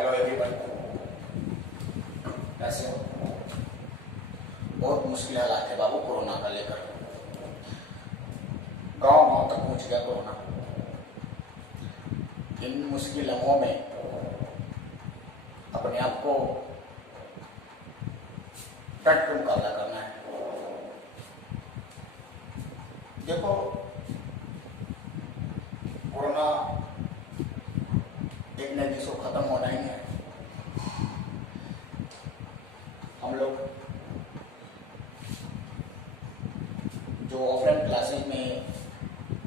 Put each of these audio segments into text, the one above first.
Hello everyone, कैसे हो? बहुत मुश्किल हालात है बाबू कोरोना का लेकर। गांव गांव तक पहुंच गया कोरोना। इन मुश्किल लम्हों में अपने आप को डट कर मुकाबला करना है। देखो, कोरोना एक न एक सो खत्म होना ही है। हम लोग जो ऑफलाइन क्लासेज में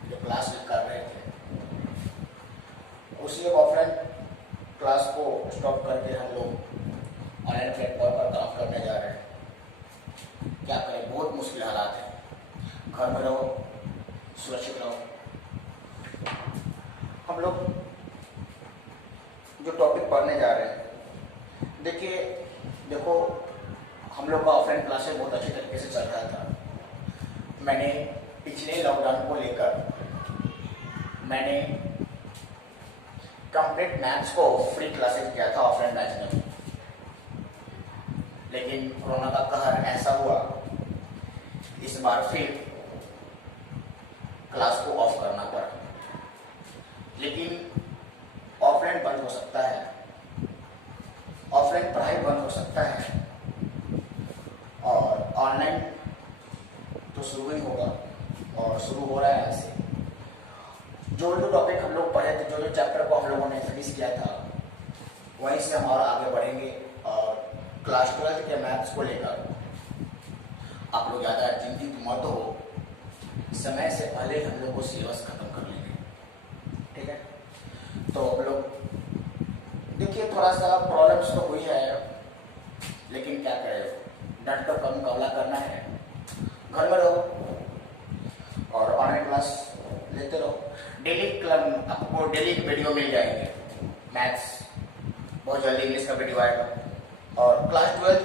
जो क्लास कर रहे थे, उसी ऑफलाइन क्लास को स्टॉप करके हम लोग ऑनलाइन प्लेटफॉर्म पर काम करने जा रहे हैं। क्या करें, बहुत मुश्किल हालात है। घर में रहो, सुरक्षित रहो। हम लोग जो टॉपिक पढ़ने जा रहे हैं, देखो हम लोग का ऑफलाइन क्लासेस बहुत अच्छे तरीके से चल रहा था। मैंने पिछले लॉकडाउन को लेकर मैंने कंप्लीट मैथ्स को फ्री क्लासेस किया था ऑफलाइन बैच में। लेकिन कोरोना का कहर ऐसा हुआ, इस बार फिर क्लास को ऑफ करना पड़ा। लेकिन ऑफलाइन बंद हो सकता है, ऑफलाइन पढ़ाई बंद हो सकता है, और ऑनलाइन तो शुरू ही होगा और शुरू हो रहा है। ऐसे जो टॉपिक हम लोग पढ़े थे, जो चैप्टर को हम लोगों ने फिनिश किया था, वहीं से हम और आगे बढ़ेंगे। और क्लास 12 के मैथ्स को लेकर आप लोग ज़्यादा चिंतित मत हो, समय से पहले हम लोग को सिलेबस खत्म कर लेंगे, ठीक है? तो आप लोग देखिए, थोड़ा सा प्रॉब्लम्स तो हुई है, लेकिन क्या करें, डट कर का मुकाबला करना है। घर में रहो और ऑनलाइन क्लास लेते रहो। डेली क्लब आपको डेली वीडियो मिल जाएंगे। मैथ्स बहुत जल्दी, इंग्लिश का वीडियो आएगा, और क्लास 12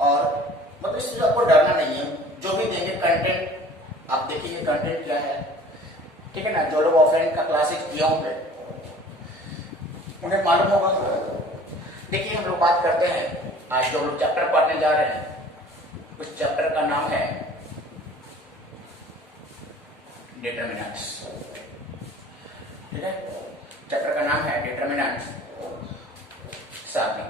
और मतलब इससे आपको डरना नहीं है। जो भी देंगे कंटेंट आप देखिए, कंटेंट क्या है, ठीक है ना? जो लोग ऑफलाइन का क्लासेस किया होंगे उन्हें मालूम होगा। देखिए, हम लोग बात करते हैं, आज जो लोग चैप्टर पढ़ने जा रहे हैं, उस चैप्टर का नाम है डिटरमिनेंट्स, ठीक है? चैप्टर का नाम है डिटरमिनेंट्स सारणी।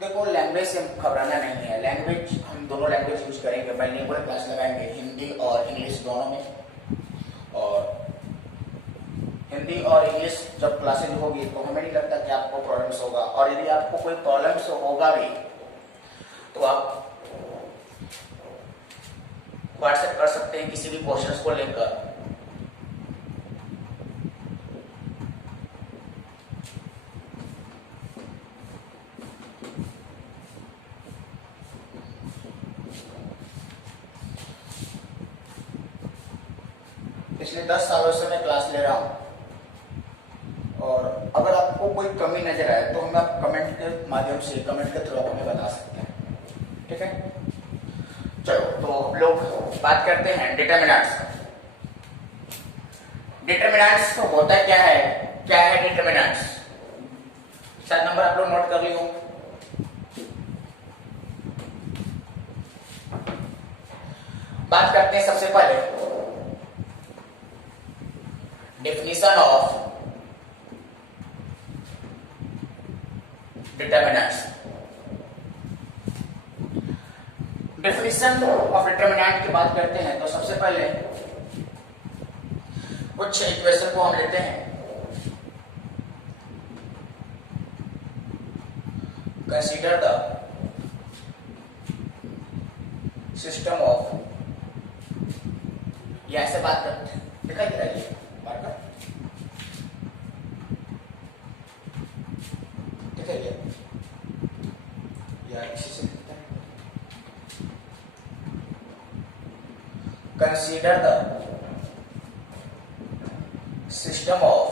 देखो, लैंग्वेज से घबराना नहीं है। लैंग्वेज हम दोनों लैंग्वेज यूज करेंगे, बाइलिंगुअल क्लास लगाएंगे, हिंदी और इंग्लिश दोनों में। और हिंदी और इंग्लिश जब क्लासेज होगी तो हमें नहीं लगता कि आपको प्रॉब्लम्स होगा। और यदि आपको कोई प्रॉब्लम्स होगा भी तो आप व्हाट्सएप कर सकते हैं किसी भी क्वेश्चंस को लेकर। पिछले 10 सालों से मैं क्लास ले रहा हूँ, और अगर आपको कोई कमी नजर आए तो हमें आप कमेंट के माध्यम से, कमेंट के थ्रू हमें बता सकते हैं, ठीक है? चलो, तो हम लोग बात करते हैं डिटरमिनेंट्स का। डिटरमिनेंट्स तो होता क्या है डिटरमिनेंट्स? शायद नंबर आप लोग नोट कर लियो। बात करते हैं सबसे पहले definition of determinants. Definition of determinant की बात करते हैं तो सबसे पहले कुछ इक्वेशन को हम लेते हैं। कंसीडर द सिस्टम ऑफ, या ऐसे बात करते हैं, दिखाई दे रहा है मार्कर, दिखाई दे या इसी से लिखते हैं। Consider the system of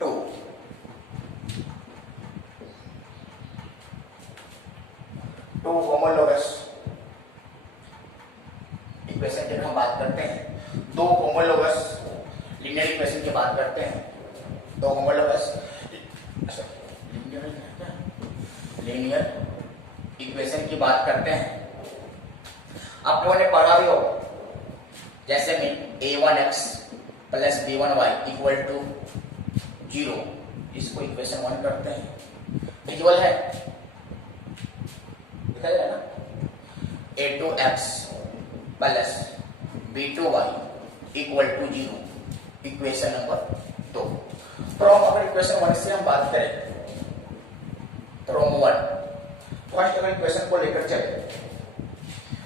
two homologous equation की हम बात करते हैं। दो होमोलोगस की बात करते हैं तो होमोलोगस लीनियर इक्वेशन की बात करते हैं। आप लोगों ने पढ़ा भी हो, जैसे में a1x plus b1y equal to 0, इसको इक्वेशन 1 करते हैं। विजुअल है, दिखाई दे रहा है ना। a2x plus b2y equal to 0, equation number 2। From अगर इक्वेशन 1 से हम बात करें, फ्रॉम 1 फर्स्ट अगर इक्वेशन को लेकर चले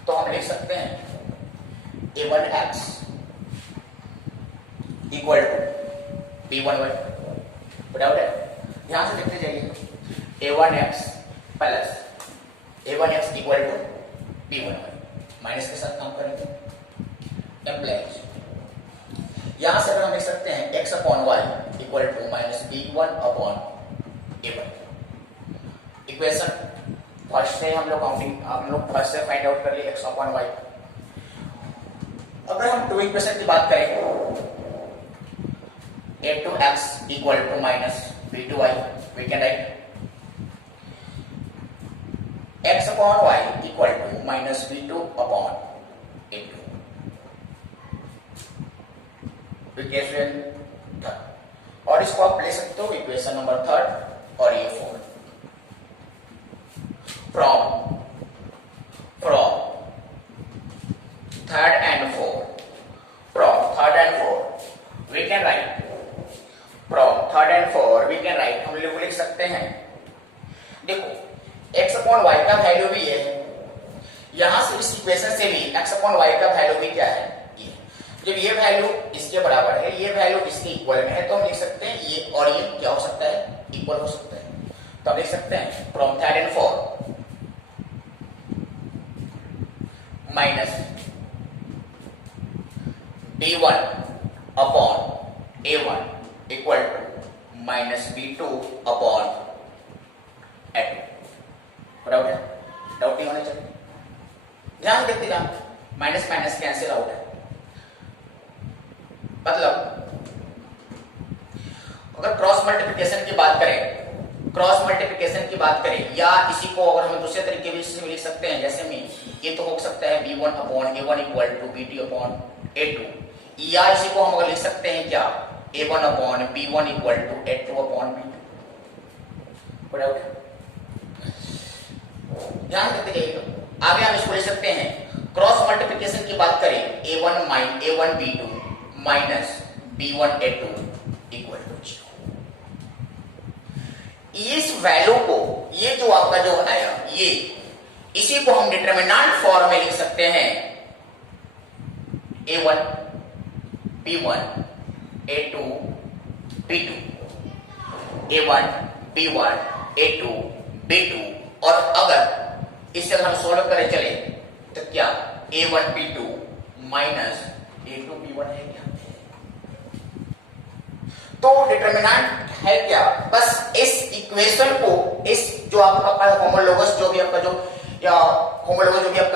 तो हम लिख सकते हैं a1x equal to b1y। Doubt है? यहां से लिखते जाइए a1x plus a1x equal to b1y, minus के साथ काम करेंगे एम्प्लाइज। यहां से हम लिख सकते हैं x upon y equal to minus b1 upon a1। Equation first से हम लोग फर्स्ट से फाइंड आउट कर लिए x अपॉन y। अगर हम टू इक्वेशन की बात करें, a2x equal to minus b2y, we can write x upon y equal to minus b2 upon a2। Equation third, और इसको आप ले सकते हो इक्वेशन नंबर 3 और ये 4। From third and fourth, we can write, from third and fourth we can write, हम लोग लिख सकते हैं। देखो x अपॉन y का वैल्यू भी ये है, यहां से इस इक्वेशन से भी x अपॉन y का वैल्यू भी क्या है, ये। जब ये वैल्यू इसके बराबर है, ये वैल्यू इसके इक्वल में है, तो हम लिख सकते हैं ये और ये क्या हो सकता है, इक्वल हो सकता है। तो हम लिख सकते हैं from third and fourth minus b1 upon a1 equal to minus b2 upon a2। Doubt है? डाउट नहीं होना चाहिए, ध्यान देखते जाओ, माइनस माइनस कैंसिल आउट है। मतलब अगर क्रॉस मल्टीप्लिकेशन की बात करें, या इसी को अगर हम दूसरे तरीके से लिख सकते हैं, जैसे में ये तो हो सकता है b1 upon a1 equal to b2 upon a2, या इसी को हम अगर लिख सकते हैं क्या, a1 upon b1 equal to a2 upon b2। ध्यान देते जाइए। आगे हम इसको लिख सकते हैं, क्रॉस मल्टीप्लिकेशन की बात करें, a1 b2 minus b1 a2 equal to 0। इस वैल्यू को, ये जो आपका जो आया, ये इसी को हम डिटरमिनेंट फॉर्म में लिख सकते हैं, a1 b1 a2 b2, a1 b1 a2 b2, और अगर इससे हम सोल्व करें चले तो क्या a1 b2 minus a2 b1 है क्या? तो डिटरमिनेंट है क्या? बस इस इक्वेशन को, इस जो आपका होमोलोगस जो भी आपका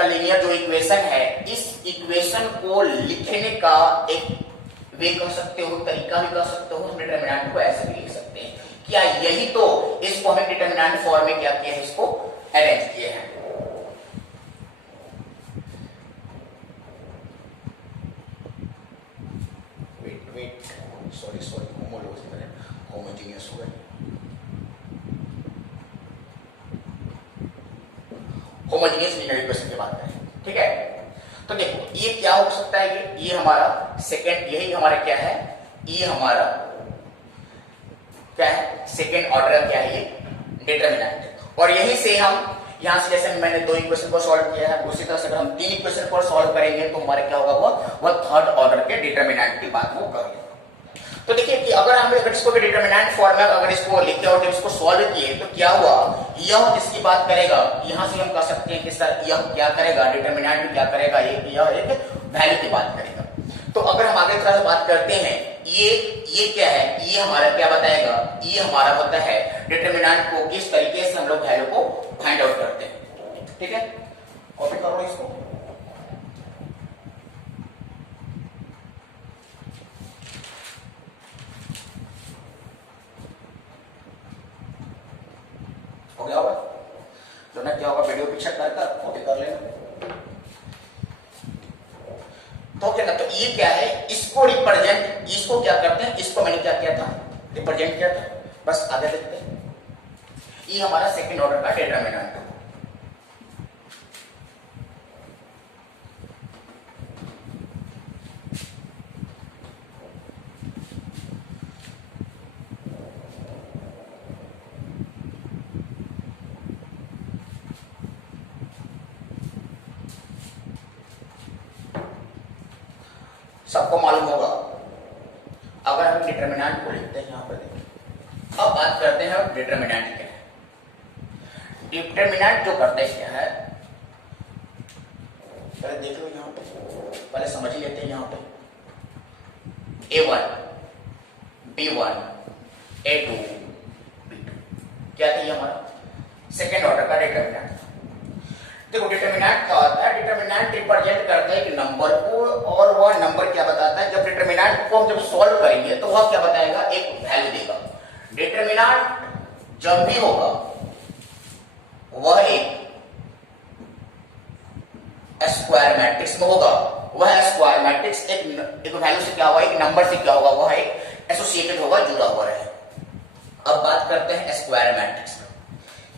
लीनियर जो इक्वेशन है, इस इक्वेशन को लिखने का एक वे कह सकते हो, तरीका भी कह सकते हो, हम डिटरमिनेंट को ऐसे भी लिख सकते हैं। क्या यही तो इसको हमें डिटरमिनेंट फॉर्म में क्या किया है, इसको अरेंज किए हैं। वेट सॉरी होमोजीनियस हो गए, होमोजीनियस लीनियर इक्वेशन की बात करें, ठीक है। तो देखो ये क्या हो सकता है, ये हमारा सेकंड, यही हमारा क्या है, ये हमारा क्या है, सेकंड ऑर्डर क्या है, ये डिटरमिनेंट। और यही से हम यहां से, जैसे मैंने 2 इक्वेशन को सॉल्व किया है, उसी तरह से अगर हम 3 इक्वेशन को सॉल्व करेंगे तो हमारे क्या होगा, वो थर्ड ऑर्डर के डिटरमिनेंट की बात वो करेंगे। तो देखिए कि अगर इसको भी डिटरमिनेंट फॉर्म में अगर इसको लिखे और जब इसको सॉल्व किए तो क्या हुआ, यह किसकी बात करेगा, यहां से हम कह सकते हैं कि सर यह क्या करेगा, डिटरमिनेंट क्या करेगा, यह एक वैल्यू की बात करेगा। तो अगर हम आगे तरह से बात करते हैं, ये क्या है, ये हमारा क्या बताएगा, ये हमारा होता है डिटरमिनेंट को किस तरीके से हम लोग वैल्यू को फाइंड आउट करते हैं, ठीक है। कॉपी करो इसको। गया होगा तो ना, क्या होगा, वीडियो पिक्चर कर कॉपी कर लेना। तो क्या ना, तो ये क्या है, इसको रिप्रेजेंट, इसको क्या करते हैं, इसको मैंने क्या किया था, रिप्रेजेंट किया था। बस आगे देखते हैं। ये हमारा सेकंड ऑर्डर का डिटरमिनेंट है। सबको मालूम होगा। अगर हम डिटरमिनेंट को लिखते हैं यहां पर देखिए, अब बात करते हैं डिटरमिनेंट क्या है। डिटरमिनेंट जो करते हैं क्या है, पहले देख लो यहां पे, पहले समझ लेते हैं। यहां पे A1 B1 A2 B2 क्या था, ये हमारा सेकेंड ऑर्डर का डिटरमिनेंट। देखो डिटरमिनेंट क्या होता है, डिटरमिनेंट रिप्रेजेंट करता है एक नंबर को, और वह नंबर क्या बताता है, जब डिटरमिनेंट को हम जब सॉल्व करेंगे तो वह क्या बताएगा, एक वैल्यू देगा। डिटरमिनेंट जब भी होगा वह एक स्क्वायर मैट्रिक्स में होगा। वह स्क्वायर मैट्रिक्स एक वैल्यू से क्या होगा, एक नंबर से क्या होगा, वह एक एसोसिएटेड होगा, जुड़ा हुआ रहेगा। अब बात करते हैं स्क्वायर मैट्रिक्स में।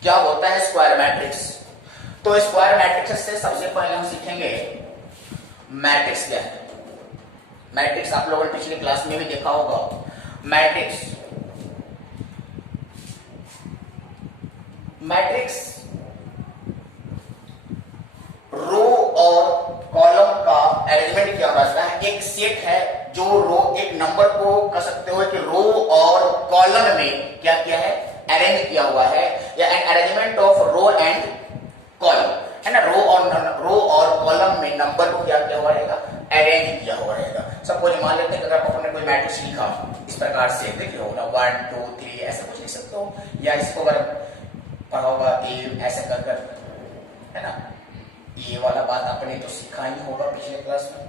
क्या होता है स्क्वायर मैट्रिक्स? तो स्क्वायर मैट्रिक्स से सबसे पहले हम सीखेंगे मैट्रिक्स क्या है। मैट्रिक्स आप लोगों ने पिछले क्लास में भी देखा होगा। मैट्रिक्स रो और कॉलम का अरेंजमेंट क्या रहता है, एक सेट है जो रो, एक नंबर को कह सकते हो कि रो और कॉलम में क्या किया है, अरेंज किया हुआ है, या an arrangement of row and column है ना। रो और कॉलम में नंबर को क्या किया हुआ रहेगा, अरेंज किया हुआ रहेगा। सपोज मान लेते हैं अगर आपने कोई मैट्रिक्स लिखा इस प्रकार से, देखिए होगा 1 2 3 ऐसा कुछ लिख सकते हो, या इसको अगर पढ़ा होगा ए ऐसे कर है ना। ये वाला बात आपने तो सीखा ही होगा पिछले क्लास में।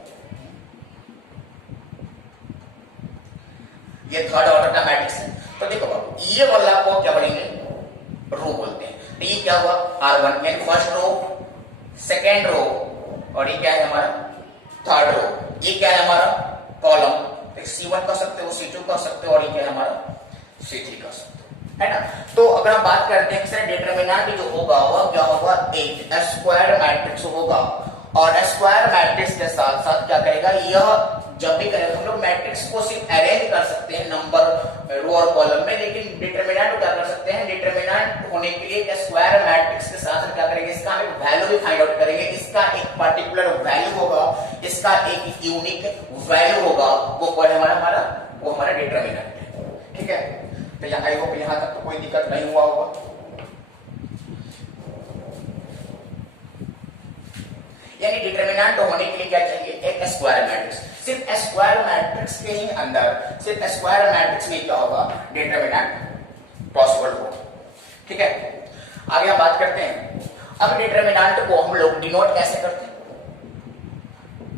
ये थर्ड ऑर्डर का मैट्रिक्स है। तो देखो बाबू, ये वाला को क्या बोलेंगे, रो बोलते हैं। तो ये क्या हुआ, R1 यानी फर्स्ट रो, सेकेंड रो, और ये क्या है हमारा थर्ड रो। ये क्या है हमारा कॉलम, C1 कर सकते हो, C2 कर सकते हो, और ये क्या है हमारा C3 कर सकते हो, है ना। तो अगर हम बात करते हैं कि डिटरमिनेंट जो होगा वह क्या होगा, एक स्क्वायर मैट्रिक्स होगा। और स्क्वायर मैट्रिक्स के साथ साथ क्या करेगा, यह जब भी करेगा, हम लोग मैट्रिक्स को सिर्फ अरेंज कर सकते हैं नंबर रो और कॉलम में, लेकिन डिटरमिनेंट क्या कर सकते हैं, डिटरमिनेंट होने के लिए स्क्वायर मैट्रिक्स के साथ क्या करेंगे, इसका एक वैल्यू भी फाइंड आउट करेंगे। इसका एक पर्टिकुलर वैल्यू होगा, इसका एक यूनिक वैल्यू होगा, वो कौन है हमारा वो हमारा डिटरमिनेंट है। ठीक है, तो यहाँ आई होप यहाँ तक तो कोई दिक्कत नहीं हुआ होगा। यानी डिटरमिनेंट होने के लिए क्या चाहिए, एक स्क्वायर मैट्रिक्स। सिर्फ स्क्वायर मैट्रिक्स के ही अंदर, सिर्फ स्क्वायर मैट्रिक्स में क्या होगा, डिटरमिनेंट पॉसिबल होगा। ठीक है, आगे हम बात करते हैं। अब डिटरमिनेंट को हम लोग डिनोट कैसे करते हैं,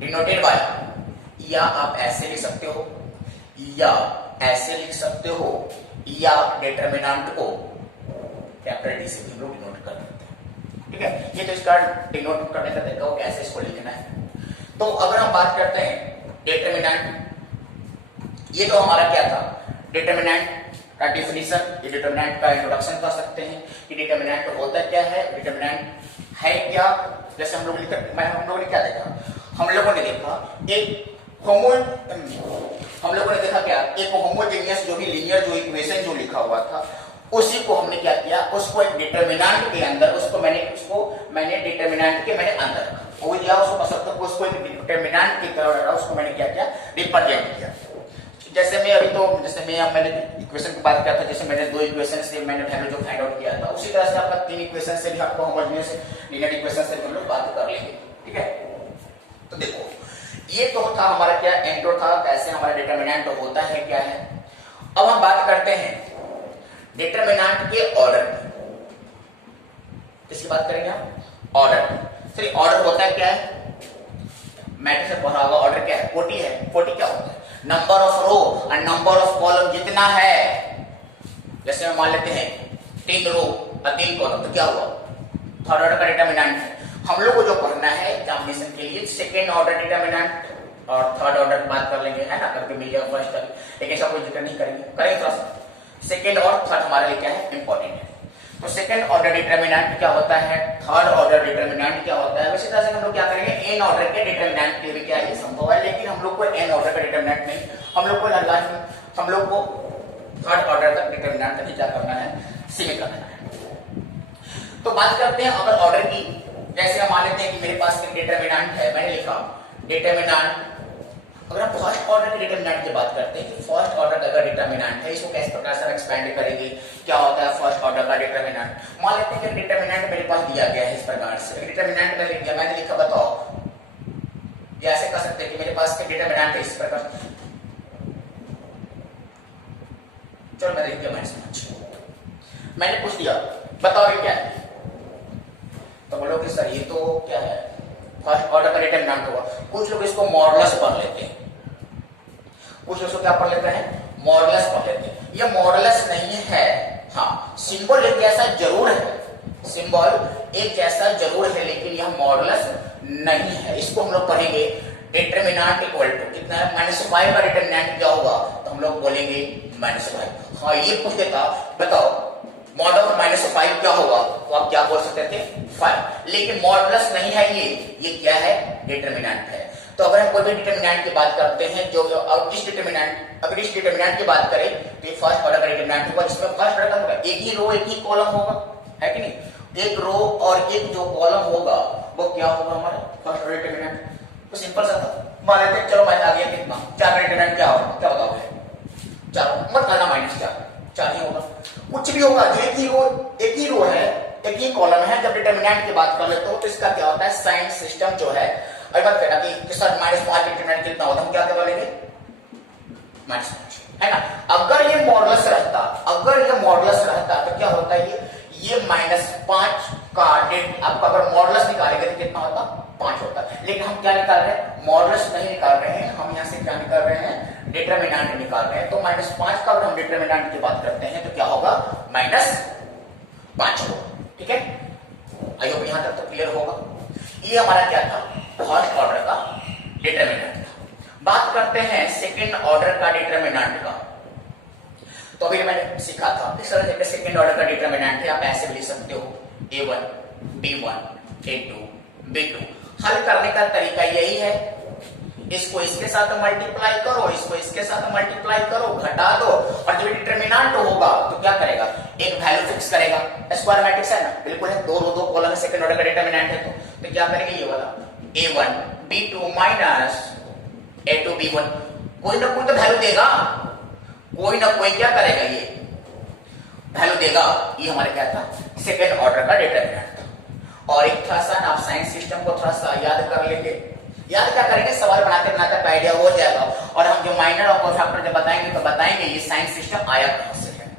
डिनोटेड बाय, या आप ऐसे लिख सकते हो, या ऐसे लिख सकते हो, या डिटरमिनेंट को कैपिटल डी से भी लोग डिनोट कर देते हैं। ठीक है, ये तो इसका डिनोट करने का तरीका हो, कैसे इसको लिखना है। तो अगर हम बात करते हैं डिटरमिनेंट, ये तो हमारा क्या था, डिटरमिनेंट का डिफिनीशन, ये डिटरमिनेंट का इंट्रोडक्शन कर सकते हैं कि डिटरमिनेंट होता क्या है, डिटरमिनेंट है क्या। जैसे हम लोग हम लोगों ने क्या देखा, हम लोगों ने देखा एक हम लोगों ने देखा क्या, एक होमोजेनियस जो भी लीनियर जो इक्वेशन जो लिखा हुआ था, उसी को हमने क्या किया, उसको एक डिटरमिनेंट के अंदर, उसको मैंने डिटरमिनेंट के मैंने अंदर वो दिया, उसको एक डिटरमिनेंट की तरह उसको मैंने क्या किया, रिप्रेजेंट किया। जैसे मैंने इक्वेशन की बात किया था, जैसे मैंने दो इक्वेशन से मैंने वैल्यू जो फाइंड आउट किया था, उसी तरह से आपका तीन इक्वेशन से भी आपको होमोजेनियस लीनियर इक्वेशन से हम लोग बात कर लेंगे। ठीक है, तो देखो ये तो था हमारा क्या इंट्रो था, कैसे हमारा डिटरमिनेंट होता है क्या है। अब हम बात करते हैं डिटरमिनेंट के ऑर्डर की। किसकी बात करेंगे हम, ऑर्डर। चलिए, ऑर्डर होता है क्या है, मैट्रिक्स से पढ़ा होगा, ऑर्डर क्या है, 40 है। 40 क्या होता है, नंबर ऑफ रो और नंबर ऑफ कॉलम जितना है। जैसे हम मान लेते हैं 3 रो और 3 कॉलम, तो क्या हुआ, थर्ड ऑर्डर का डिटरमिनेंट है। हम लोग को जो पढ़ना है एग्जामिनेशन के लिए सेकेंड ऑर्डर डिटरमिनेंट और थर्ड ऑर्डर की बात कर लेंगे, है ना, करके मिल जाएगा फर्स्ट ऑर्डर, लेकिन इसका कोई जिक्र नहीं करेंगे थोड़ा सा। सेकेंड और थर्ड हमारे लिए क्या है, इंपॉर्टेंट है। तो सेकेंड ऑर्डर डिटरमिनेंट क्या होता है, थर्ड ऑर्डर डिटरमिनेंट क्या होता है। वैसे तरह से हम लोग क्या करेंगे, एन ऑर्डर के डिटरमिनेंट के लिए क्या ये संभव है, लेकिन हम लोग को एन ऑर्डर का डिटरमिनेंट नहीं, हम लोग को थर्ड ऑर्डर तक डिटरमिनेंट तक क्या करना है, सीमित करना है। तो बात करते हैं अगर ऑर्डर की, जैसे हम मान लेते हैं कि मेरे पास एक डिटरमिनेंट है, मैंने लिखा डिटरमिनेंट। अगर हम फर्स्ट ऑर्डर के डिटरमिनेंट की बात करते हैं कि फर्स्ट ऑर्डर का अगर डिटरमिनेंट है, इसको किस प्रकार से एक्सपेंड करेंगे, क्या होता है फर्स्ट ऑर्डर का डिटरमिनेंट। मान लेते हैं कि डिटरमिनेंट मेरे पास दिया गया है इस प्रकार से, डिटरमिनेंट मैंने लिख दिया, मैंने लिखा बताओ, ये ऐसे कर सकते हैं कि मेरे पास डिटरमिनेंट है इस प्रकार, चलो मैं लिख दिया -5, मैंने पूछ दिया बताओ ये क्या है, तो बोलो कि सर ये तो क्या है, फर्स्ट ऑर्डर का डिटरमिनेंट होगा। कुछ लोग इसको मॉडुलस पढ़ लेते हैं, कुछ लोग क्या पढ़ लेते हैं, मॉडुलस पढ़ लेते हैं। ये मॉडुलस नहीं है, हाँ सिंबल एक जैसा जरूर है, सिंबल एक जैसा जरूर है, लेकिन यह मॉडुलस नहीं है। इसको हम लोग पढ़ेंगे डिटरमिनेंट इक्वल टू कितना है, -5 का डिटरमिनेंट क्या होगा, तो हम लोग बोलेंगे -5। हाँ ये पूछ देता बताओ मॉड ऑफ -5 क्या होगा, तो आप क्या बोल सकते थे 5, लेकिन मॉडुलस नहीं है, ये क्या है, डिटरमिनेंट है। तो अगर हम कोई भी डिटरमिनेंट की बात करते हैं, जो अगर इस डिटरमिनेंट की बात करें तो ये फर्स्ट ऑर्डर का डिटरमिनेंट होगा, जिसमें फर्स्ट ऑर्डर होगा एक ही रो एक ही कॉलम होगा, है कि नहीं, एक रो और एक जो कॉलम होगा वो क्या होगा हमारा फर्स्ट ऑर्डर डिटरमिनेंट। तो सिंपल सा था, मान लेते हैं, चलो मैं आ गया कितना 4 का डिटरमिनेंट क्या होगा, क्या बताओगे, 4 मत करना -4 ही होगा, कुछ भी होगा जो एक ही रो है एक ही कॉलम है। जब डिटरमिनेंट की बात कर लेते हो तो इसका क्या होता है, साइन सिस्टम जो है, अभी बात करना कि सर -5 डिटरमिनेंट कितना होता है, हम क्या बोलेंगे -5, है ना। अगर ये मॉडुलस रहता तो क्या होता है, ये -5 का आपका अगर मॉडुलस निकालेंगे तो कितना होता, 5 होता है। लेकिन हम क्या निकाल रहे हैं, मॉडुलस नहीं निकाल रहे हैं, हम यहाँ से क्या निकाल रहे हैं, डिटरमिनेंट निकाल रहे हैं। तो -5 का अगर हम डिटरमिनेंट की बात करते हैं तो क्या होगा, -5 होगा, ठीक है। आई होप यहां तक तो क्लियर होगा। ये हमारा क्या था, फर्स्ट ऑर्डर का डिटरमिनेंट था। बात करते हैं सेकंड ऑर्डर का डिटरमिनेंट का। तो अभी मैंने सीखा था इस तरह से सेकंड ऑर्डर का डिटरमिनेंट है, आप ऐसे भी लिख सकते हो A1 B1 A2 B2। हल करने का तरीका यही है, इसको इसके साथ मल्टीप्लाई करो, इसको इसके साथ मल्टीप्लाई करो, घटा दो, और जब डिटरमिनेंट होगा तो क्या करेगा, एक वैल्यू फिक्स करेगा। स्क्वायर मैट्रिक्स है ना, बिल्कुल है, दो रो दो कॉलम है, सेकंड ऑर्डर का डिटरमिनेंट है, तो क्या करेंगे, ये वाला A1 B2 minus A2 B1, कोई ना कोई तो वैल्यू देगा, कोई ना कोई क्या करेगा, ये वैल्यू देगा। ये हमारे क्या था, सेकंड ऑर्डर का डिटरमिनेंट था। और एक थोड़ा सा आप साइन सिस्टम को थोड़ा सा याद कर लेंगे, याद क्या करेंगे, सवाल बनाते बनाते आइडिया हो जाएगा, और हम जो माइनर और कोफैक्टर जब बताएंगे तो बताएंगे ये साइन सिस्टम आया कहां से है।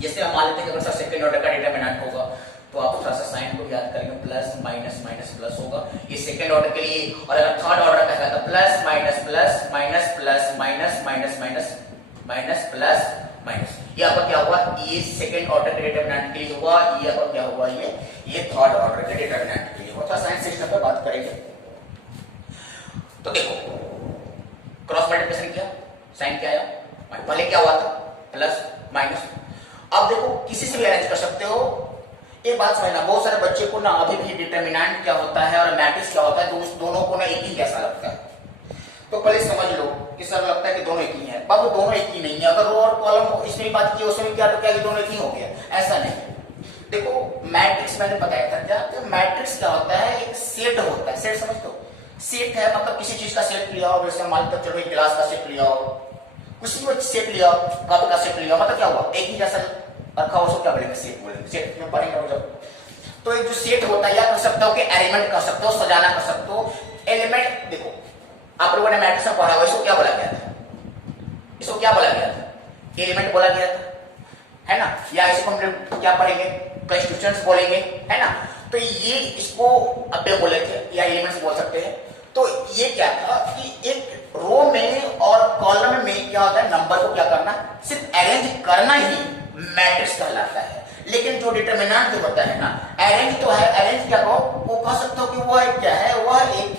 जैसे हम मान लेते हैं कि अगर सेकंड ऑर्डर का डिटरमिनेंट होगा तो आप थोड़ा सा साइन को याद करेंगे, प्लस माइनस माइनस प्लस होगा, ये सेकंड ऑर्डर के लिए। और अगर थर्ड ऑर्डर का है तो plus minus plus minus plus minus minus minus minus plus minus, ये आपका क्या हुआ, ये सेकंड ऑर्डर के डिटरमिनेंट के लिए हुआ, ये आपका क्या हुआ, ये थर्ड ऑर्डर के डिटरमिनेंट के लिए हुआ। साइन सिस्टम पर बात करेंगे तो देखो, क्रॉस मल्टीप्लिकेशन किया, साइन क्या आया, पहले क्या हुआ था, प्लस माइनस। अब देखो किसी से भी अरेंज कर सकते हो। एक बात समझना, बहुत सारे बच्चे को ना अभी भी डिटरमिनेंट क्या होता है और मैट्रिक्स क्या होता है, दोनों को ना एक ही जैसा लगता है। तो पहले समझ लो कि सर लगता है कि दोनों एक ही हैं, बाबू दोनों एक ही नहीं है। अगर रो और कॉलम इसमें बात की उसमें क्या, तो क्या दोनों एक ही हो गया, ऐसा नहीं। देखो मैट्रिक्स मैंने बताया था क्या, तो मैट्रिक्स क्या होता है, एक सेट होता है, सेट समझ लो, सेट है मतलब किसी चीज का सेट लिया हो, जैसे मान लो चलो एक गिलास का सेट लिया हो, कुछ भी सेट लिया, कप का सेट लिया, मतलब क्या हुआ, एक ही जैसा रखा हो, उसको क्या बोलेंगे, सेट बोलेंगे। सेट में पढ़ेंगे जब, तो एक जो सेट होता है, या कर सकते हो कि एलिमेंट कर सकते हो, सजाना कर सकते हो। एलिमेंट देखो आप लोगों ने मैट्रिक्स में पढ़ा हुआ, इसको क्या बोला गया था, इसको क्या बोला गया था, एलिमेंट बोला गया था, है ना। या इसको हम लोग क्या पढ़ेंगे, कंस्टिट्यूएंट्स बोलेंगे, है ना। तो ये इसको अब्बे बोले थे या एलिमेंट्स बोल सकते हैं। तो ये क्या था कि एक रो में और कॉलम में क्या होता है, नंबर को क्या करना, सिर्फ अरेंज करना ही मैट्रिक्स कहलाता है। लेकिन जो डिटरमिनेंट जो होता है ना, अरेंज तो है, अरेंज क्या कहो, वो कह सकते हो कि वह क्या है, वह एक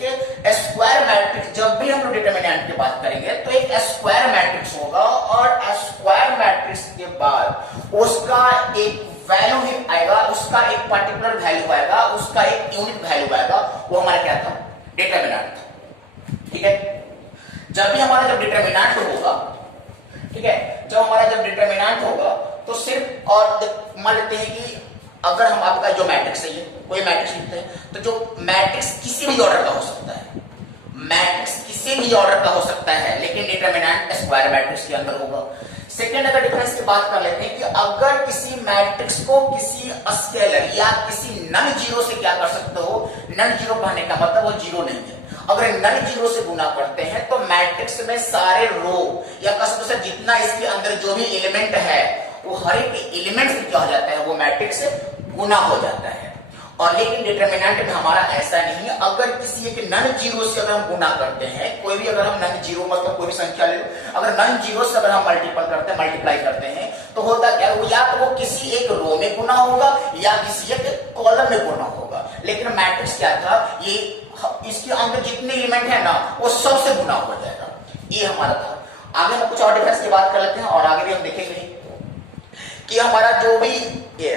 स्क्वायर मैट्रिक्स। जब भी हम लोग डिटरमिनेंट की बात करेंगे तो एक स्क्वायर मैट्रिक्स होगा, और स्क्वायर मैट्रिक्स के बाद उसका एक वैल्यू ही आएगा, उसका एक पर्टिकुलर वैल्यू आएगा, उसका एक यूनिक वैल्यू आएगा, वो हमारा क्या था, डिटरमिनेंट था। ठीक है, जब भी हमारा जब डिटरमिनेंट होगा, ठीक है, जब हमारा जब डिटरमिनेंट होगा तो सिर्फ, और मान लेते हैं कि अगर हम आपका जो मैट्रिक्स है, ये कोई मैट्रिक्स लिखते हैं, तो जो मैट्रिक्स किसी भी ऑर्डर का हो सकता है, मैट्रिक्स किसी भी ऑर्डर का हो सकता है, लेकिन डिटरमिनेंट स्क्वायर मैट्रिक्स के अंदर होगा। सेकेंड अगर डिफरेंस की बात कर लेते हैं कि अगर किसी मैट्रिक्स को किसी स्केलर या किसी नन जीरो से क्या कर सकते हो, नन जीरो कहने का मतलब वो जीरो नहीं है, अगर नन जीरो से गुना करते हैं तो मैट्रिक्स में सारे रो या कष्ट से जितना इसके अंदर जो भी एलिमेंट है वो हर एक एलिमेंट से क्या हो जाता है, वो मैट्रिक्स से गुना हो जाता है। और लेकिन डिटरमिनेंट में हमारा ऐसा नहीं है, अगर किसी एक नन जीरो से अगर हम गुना करते हैं, कोई भी अगर हम नन जीरो मतलब कोई भी संख्या ले लो, अगर नन जीरो से अगर हम मल्टीपल करते हैं, मल्टीप्लाई करते हैं, तो होता क्या है, या तो वो किसी एक रो में गुना होगा या किसी एक कॉलम में गुना होगा। लेकिन मैट्रिक्स क्या था, ये इसके अंदर जितने एलिमेंट है ना वो सबसे गुना हो जाएगा, ये हमारा था। आगे हम कुछ और डिफरेंस की बात कर लेते हैं, और आगे भी हम देखेंगे कि हमारा जो भी ये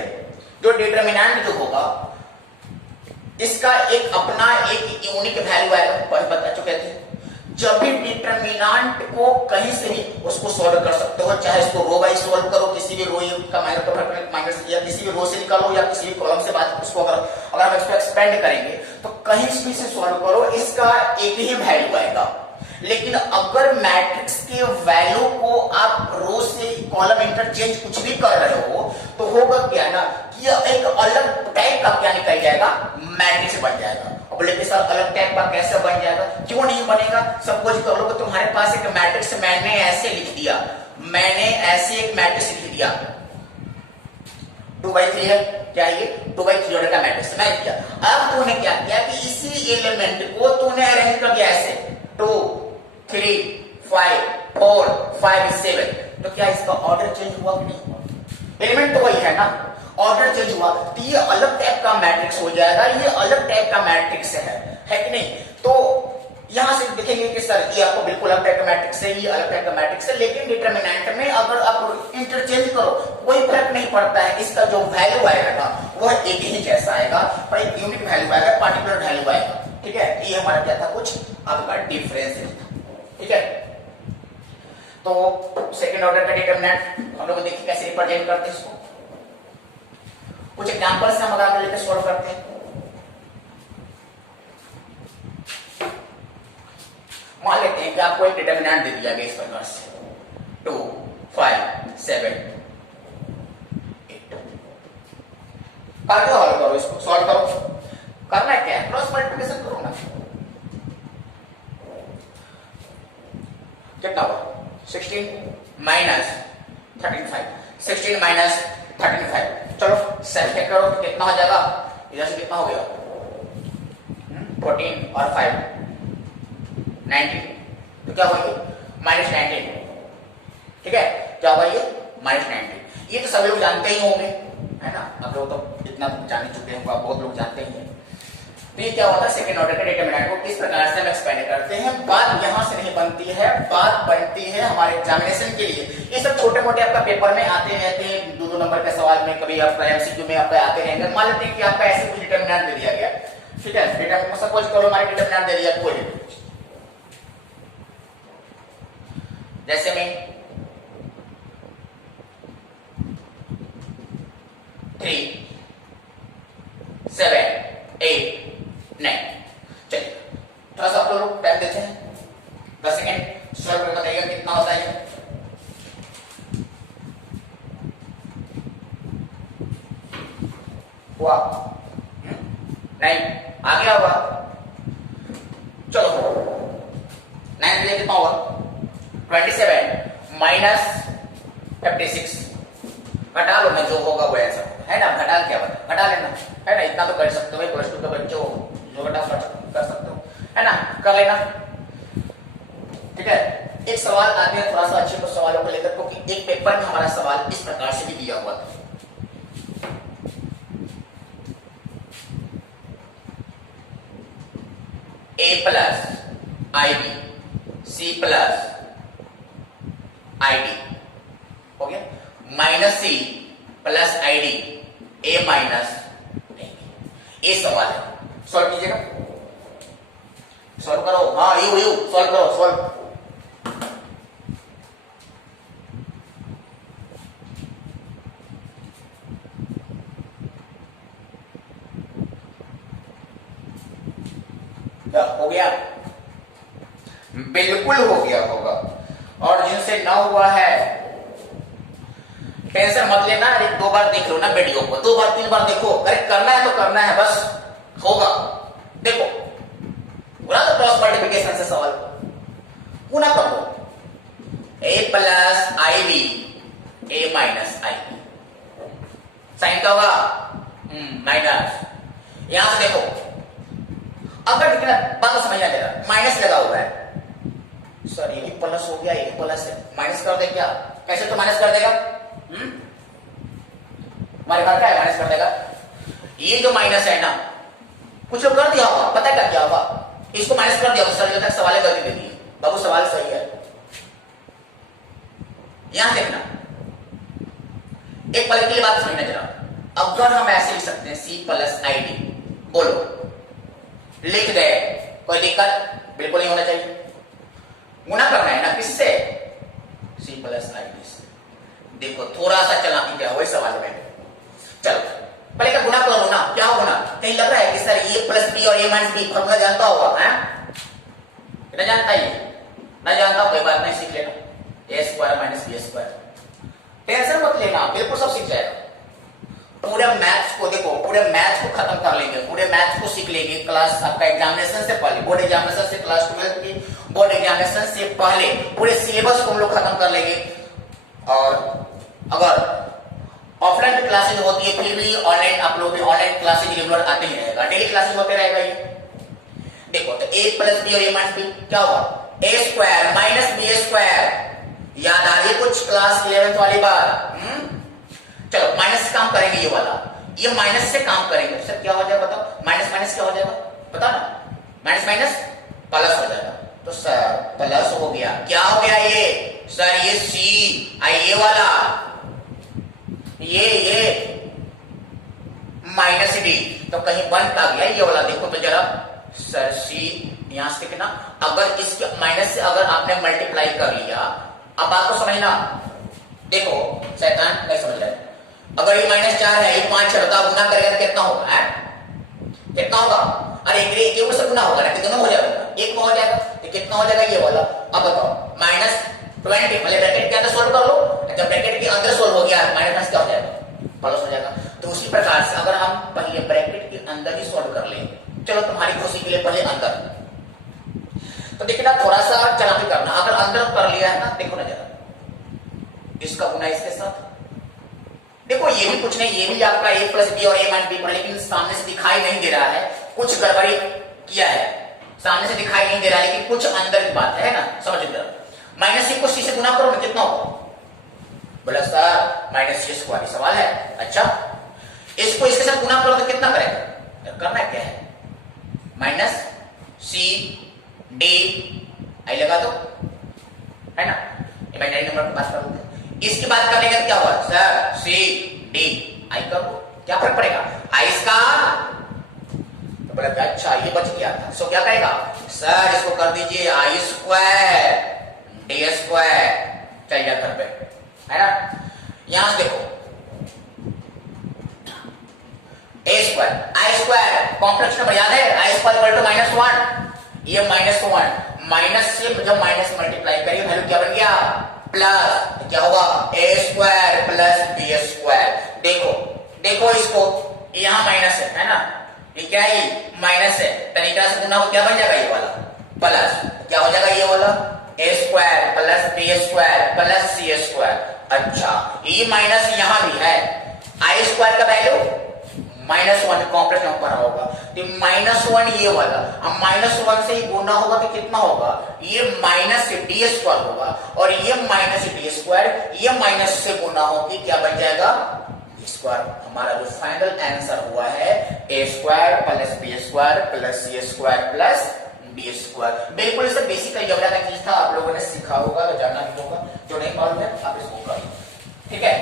जो डिटरमिनेंट जो होगा, इसका एक अपना एक यूनिक वैल्यू आएगा, बता चुके थे। जब भी डिटरमिनेंट को कहीं से भी उसको सॉल्व कर सकते हो, चाहे इसको रो वाइज सॉल्व करो, किसी भी रो का माइनस या किसी भी रो से निकालो या किसी भी कॉलम से बात उसको अगर हम इसको एक्सपेंड करेंगे तो कहीं भी से सॉल्व करो, इसका एक ही वैल्यू आएगा। लेकिन अगर मैट्रिक्स के वैल्यू को आप रो से कॉलम इंटरचेंज कुछ भी कर रहे हो तो होगा क्या ना कि एक अलग टाइप का क्या निकल जाएगा, मैट्रिक्स बन जाएगा। अब बोले सर अलग टाइप का कैसे बन जाएगा, क्यों नहीं बनेगा, सपोज कर लो कि तुम्हारे पास एक मैट्रिक्स मैंने ऐसे लिख दिया, मैंने ऐसे एक मैट्रिक्स लिख दिया 2/3 है, क्या ये 2/3 ऑर्डर का मैट्रिक्स मैं लिख दिया। अब तूने क्या किया कि इसी एलिमेंट को तूने अरेंज कर दिया ऐसे 2 3 5 4 5 7, तो क्या इसका ऑर्डर चेंज हुआ कि नहीं हुआ, एलिमेंट तो वही है ना, ऑर्डर चेंज हुआ तो ये अलग टाइप का मैट्रिक्स हो जाएगा, ये अलग टाइप का मैट्रिक्स है कि नहीं। तो यहां से देखेंगे कि सर ये आपको बिल्कुल अलग टाइप का मैट्रिक्स है, ये अलग टाइप का मैट्रिक्स है, लेकिन डिटरमिनेंट में अगर आप इंटरचेंज करो कोई फर्क नहीं पड़ता है, इसका जो वैल्यू आएगा ना वह एक ही जैसा आएगा, पर एक यूनिक वैल्यू आएगा, पर्टिकुलर वैल्यू आएगा। ठीक है, ये हमारा क्या था, कुछ आपका डिफरेंस था। ठीक है, तो सेकंड ऑर्डर का डिटरमिनेंट हम लोग देखिए कैसे रिप्रेजेंट करते हैं इसको, कुछ एग्जांपल से हम अगर लेकर सॉल्व करते हैं। मान लेते हैं कि आपको एक डिटरमिनेंट दे दिया गया इस प्रकार से 2 5 7 8, आगे हल करो, इसको सॉल्व करो, करना है क्या, क्रॉस मल्टीप्लिकेशन करो ना, कितना हुआ 16 माइनस 35, 16 माइनस 35, चलो सब्ट्रैक्ट करो तो कितना हो जाएगा, इधर से कितना हो गया 14 और 5 19, तो क्या होगी -19। ठीक है, क्या होगा ये -19, ये तो सभी लोग जानते ही होंगे है ना, आप लोग तो इतना जान चुके हैं, बहुत लोग जानते ही हैं। तो ये क्या होता है, सेकंड ऑर्डर के डिटरमिनेंट को किस प्रकार से हम एक्सपेंड करते हैं, बात यहां से नहीं बनती है, बात बनती है हमारे एग्जामिनेशन के लिए। ये सब छोटे मोटे आपका पेपर में आते रहते हैं, 2-2 नंबर के सवाल में, कभी आपका एमसीक्यू में आपका आते रहेंगे। मान लेते हैं कि आपका ऐसे कुछ डिटरमिनेंट दे दिया गया, ठीक है, डिटरमिनेंट सपोज करो हमारे डिटरमिनेंट दे दिया कोई, जैसे में 3 7 8 9, चलिए थोड़ा सा आप लोग टाइम देते हैं 10 सेकेंड, सॉल्व करके बताइएगा कितना होता है। हुआ 9, आ गया होगा, चलो 9 के लिए कितना होगा 27 माइनस 56, घटा लो ना, जो होगा वो ऐसा है ना, घटा क्या बता, घटा लेना है ना, इतना तो कर सकते हो, प्लस 2 के बच्चे हो जो घटा कर सकते हो है ना, कर लेना। ठीक है, एक सवाल आते हैं थोड़ा सा अच्छे को सवालों को लेकर, क्योंकि एक पेपर में हमारा सवाल इस प्रकार से भी दिया हुआ था। A plus i B C plus i D हो गया, minus C plus i D A minus A. ये सवाल है, सॉल्व कीजिएगा, सॉल्व करो। हाँ यू सॉल्व करो, सॉल्व। क्या हो गया? बिल्कुल हो गया होगा। और जिनसे ना हुआ है टेंशन मत लेना, एक दो बार देख लो ना वीडियो को, दो बार तीन बार देखो, अरे करना है तो करना है, बस होगा। देखो पूरा तो क्रॉस मल्टीप्लिकेशन से सवाल पूरा कर दो, ए plus i B A minus I B, sign का होगा माइनस। यहां से देखो, अगर दिखना बात तो समझ आ जाएगा, माइनस लगा हुआ है, सर ये भी प्लस हो गया, ये प्लस है, माइनस कर दे क्या? कैसे तो माइनस कर देगा? हमारे घर का है, माइनस कर देगा। ये जो माइनस है ना, कुछ लोग कर दिया होगा, पता है क्या होगा, इसको माइनस कर दिया होगा, सर तक सवाल करके दे दिए, बाबू सवाल सही है। यहां देखना, एक पल के लिए बात समझना जरा, अगर हम ऐसे लिख सकते हैं सी प्लस आई डी, बोलो लिख गए, कोई दिक्कत बिल्कुल नहीं होना चाहिए। गुना करना है ना किससे? सी प्लस आई डी से। देखो थोड़ा सा चला क्या हुआ सवाल में, चलो पहले का गुना करो ना, क्या होगा ना, कहीं लग रहा है कि सर ए प्लस बी और ए माइनस बी फॉर्मूला जानता होगा, है ना? जानता ही ना जानता, कोई बात नहीं, सीख लेना, A square minus B square, tension मत लेना, बिल्कुल सब सीख जाएगा। पूरे मैथ्स को देखो, पूरे मैथ्स को खत्म कर लेंगे, पूरे मैथ्स को सीख लेंगे क्लास आपका एग्जामिनेशन से पहले, बोर्ड एग्जामिनेशन से, क्लास 12 की बोर्ड एग्जामिनेशन से पहले पूरे सिलेबस को हम लोग खत्म कर लेंगे। और अगर ऑफलाइन क्लासेज होती है फिर भी ऑनलाइन आप लोग भी ऑनलाइन क्लासेज रेगुलर आते ही रहेगा, डेली क्लासेज होते रहेगा। ये देखो तो ए प्लस बी और ए माइनस बी क्या होगा, ए स्क्वायर माइनस बी स्क्वायर, याद आ रही है कुछ क्लास 11th वाली बात? चलो माइनस से काम करेंगे, ये वाला, ये माइनस से काम करेंगे, सर क्या हो जाएगा बताओ, माइनस माइनस क्या हो जाएगा पता ना, माइनस माइनस प्लस हो जाएगा, तो सर प्लस हो गया, क्या हो गया ये सर, ये सी आई ये वाला, ये माइनस डी, तो कहीं वन आ गया ये वाला, देखो तो जरा सर सी, यहां से देखना, अगर इसके माइनस से अगर आपने मल्टीप्लाई कर लिया, अब आपको समझना, देखो शैतान नहीं समझ रहे, अगर ये -4 है, ये 5 है, बताओ गुना करेगा तो कितना होगा, है कितना होगा? अरे एक से गुना होगा ना, कितना हो जाएगा, एक में हो जाएगा, तो कितना हो जाएगा ये वाला? अब बताओ -20 पहले ब्रैकेट के अंदर सोल्व कर लो, जब ब्रैकेट के अंदर सोल्व हो गया माइनस क्या हो जाएगा, प्लस हो जाएगा। तो उसी प्रकार से अगर हम पहले ब्रैकेट के अंदर ही सोल्व कर ले, चलो तुम्हारी खुशी के लिए पहले अंदर, तो देखना थोड़ा सा चालाकी करना, अगर अंदर कर लिया है ना, देखो ना जरा, इसका गुना इसके साथ, देखो ये भी कुछ नहीं, ये भी आपका ए प्लस बी और ए माइनस बी, लेकिन सामने से दिखाई नहीं दे रहा है, कुछ गड़बड़ी किया है, सामने से दिखाई नहीं दे रहा है, लेकिन कुछ अंदर की बात है ना, समझ लो। माइनस सी को सी से गुना करो ना, कितना होगा? बोला सर माइनस सी स्क्वायर, सवाल है, अच्छा इसको इसके साथ गुना करो तो कितना करेगा, करना क्या है, माइनस सी डी आई लगा दो, है ना, इमेजिनरी नंबर की बात करोगे, इसकी बात करने का क्या हुआ सर, सी डी आई कर दो, क्या फर्क पड़ेगा, आई इसका, तो बोला अच्छा ये बच गया था, सो क्या करेगा सर, इसको कर दीजिए आई स्क्वायर डी स्क्वायर, चल जा घर पे, है ना। यहां से देखो ए स्क्वायर आई स्क्वायर कॉम्प्लेक्स नंबर याद है, आई स्क्वायर इक्वल टू -1, ये -1 माइनस से जब माइनस मल्टीप्लाई करिए वैल्यू क्या बन गया, प्लस, क्या होगा ए स्क्वायर प्लस बी स्क्वायर, देखो देखो इसको, यहां माइनस है ना, ये क्या है माइनस है, तरीका से गुना हो क्या बन जाएगा ये वाला, प्लस क्या हो जाएगा ये वाला, A square plus B square plus C square. अच्छा ये माइनस यहां भी है, आई स्क्वायर का वैल्यू -1 कॉम्प्लेक्स नंबर होगा, तो -1 ये वाला, अब -1 से ही गुना होगा तो कितना होगा, ये माइनस डी स्क्वायर होगा, और ये माइनस डी स्क्वायर, ये माइनस से गुना होगी क्या बन जाएगा स्क्वायर। हमारा जो फाइनल आंसर हुआ है A square plus B square plus C square plus D square. बिल्कुल इससे बेसिक अलजेब्रा का चीज था, आप लोगों ने सीखा होगा तो जानना भी होगा, जो नहीं मालूम है आप इसको करिए, ठीक है।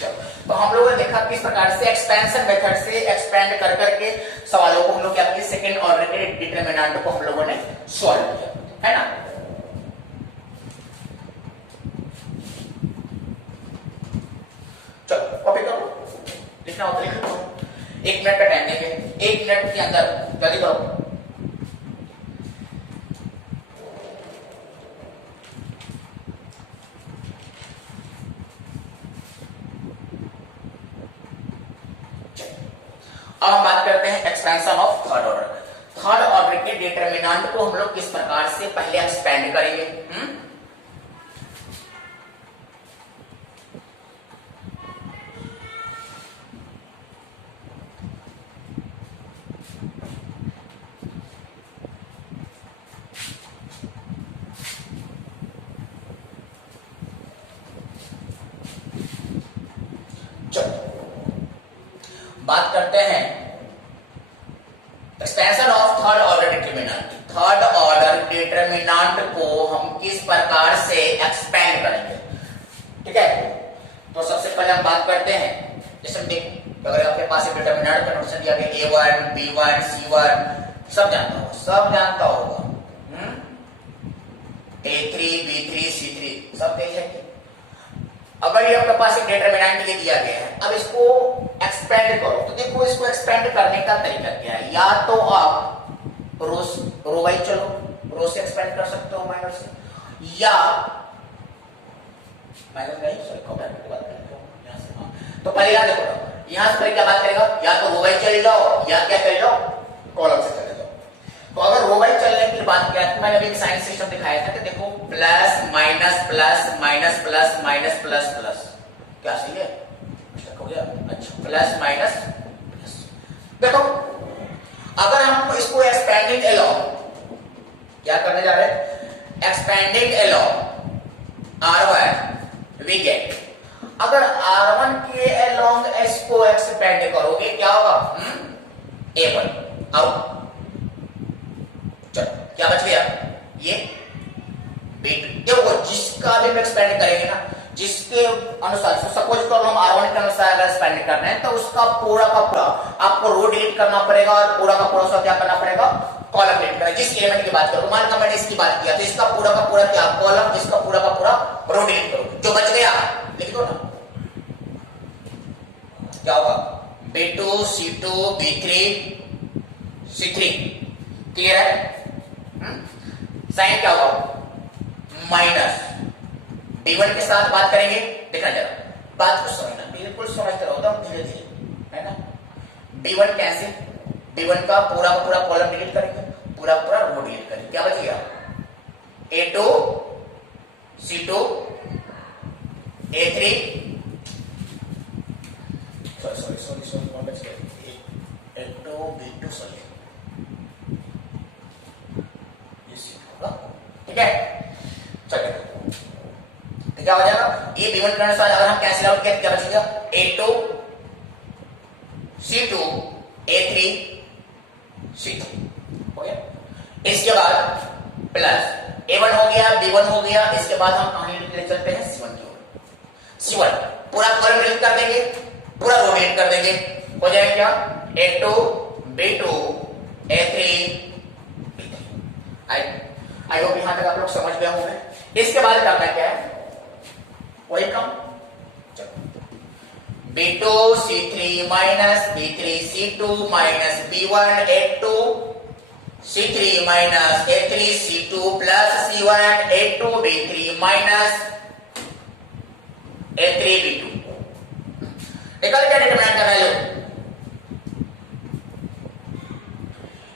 चलो, तो हम लोगों ने देखा किस प्रकार से एक्सपेंशन मेथड से एक्सपेंड कर करके सवालों को हम लोग क्या किए, सेकंड ऑर्डर के डिटरमिनेंट को हम लोगों ने सॉल्व किया, है ना। चलो कॉपी करो, लिखना होता लिख लो, 1 मिनट का टाइम देंगे, 1 मिनट के अंदर जल्दी करो। अब हम बात करते हैं expansion of third order. Third order के डिटरमिनेंट को हम लोग किस प्रकार से पहले एक्सपेंड करेंगे। चलो बात करते हैं expansion of third order determinant. Third order determinant को हम किस प्रकार से एक्सपेंड करेंगे, ठीक है। तो सबसे पहले हम बात करते हैं, जैसे देख अगर आपके पास एक डिटरमिनेंट का नोटेशन दिया गया A1 B1 C1 सब जानता होगा A3 B3 C3 सब देख है। अगर ये आपके पास एक डिटरमिनेंट ये दिया गया है, अब इसको एक्सपेंड करो, तो देखो इसको एक्सपेंड करने का तरीका क्या है। या तो आप रो वाइज चलो, रो से एक्सपेंड कर सकते हो माइनस से, या माइनस नहीं सॉरी कॉम्प्लेमेंट की बात करें तो यहां से, हाँ तो पहले यहां देखो, यहां से पहले क्या बात करेगा, या तो रो वाइज चले जाओ या क्या चले जाओ कॉलम से चले जाओ। तो अगर रो वाइज चलने की बात किया तो मैंने अभी साइन सिस्टम दिखाया था कि देखो plus minus plus minus plus minus plus plus, क्या सही है, हो गया अच्छा, प्लस माइनस प्लस। देखो अगर हम इसको एक्सपेंडिंग अलोंग क्या करने जा रहे हैं, expanding along R1 we get, अगर R1 के अलोंग इसको एक्सपेंड करोगे क्या होगा, A1 आउट। चलो क्या बच गया, ये देखो जिसका भी एक्सपेंड करेंगे ना, जिसके अनुसार सपोज करो हम R1 के अनुसार अगर एक्सपेंड करना है तो उसका पूरा का पूरा आपको रो डिलीट करना पड़ेगा और पूरा का पूरा उसका क्या करना पड़ेगा, कॉलम डिलीट करना। जिस एलिमेंट की बात करो, मान लो मैंने इसकी बात किया तो इसका पूरा का पूरा क्या कॉलम, इसका पूरा का पूरा रो डिलीट करो, जो बच गया लिख दो ना, क्या होगा B2 C2 B3 C3, clear है। साइन क्या होगा माइनस, B1 के साथ बात करेंगे, देखना जरा बात को समझना, बिल्कुल समझते रहो एकदम धीरे धीरे, है ना। B1 कैसे, B1 का पूरा कॉलम डिलीट करेंगे, पूरा रो डिलीट करेंगे, क्या बच गया A2 C2 A3 सॉरी कौन बच गया A2 B2 सॉरी, ठीक है। चलिए तो क्या हो जाएगा, ये B1 के अनुसार अगर हम कैंसिल आउट किया क्या बचेगा, A2 C2 A3 C3 हो गया। इसके बाद प्लस A1 हो गया B1 हो गया, इसके बाद हम कहानी ले चलते हैं C1 की ओर। C1 पूरा कॉलम डिलीट कर देंगे, पूरा रो डिलीट कर देंगे, हो जाएगा क्या A2 B2 A3 B3। I hope यहां तक आप लोग समझ गए होंगे। इसके बाद करना क्या है, वही काम, B2 C3 minus B3 C2 minus B1 A2 C3 minus A3 C2 plus C1 A2 B3 minus A3 B2, निकल क्या डिटरमिनेंट का वैल्यू,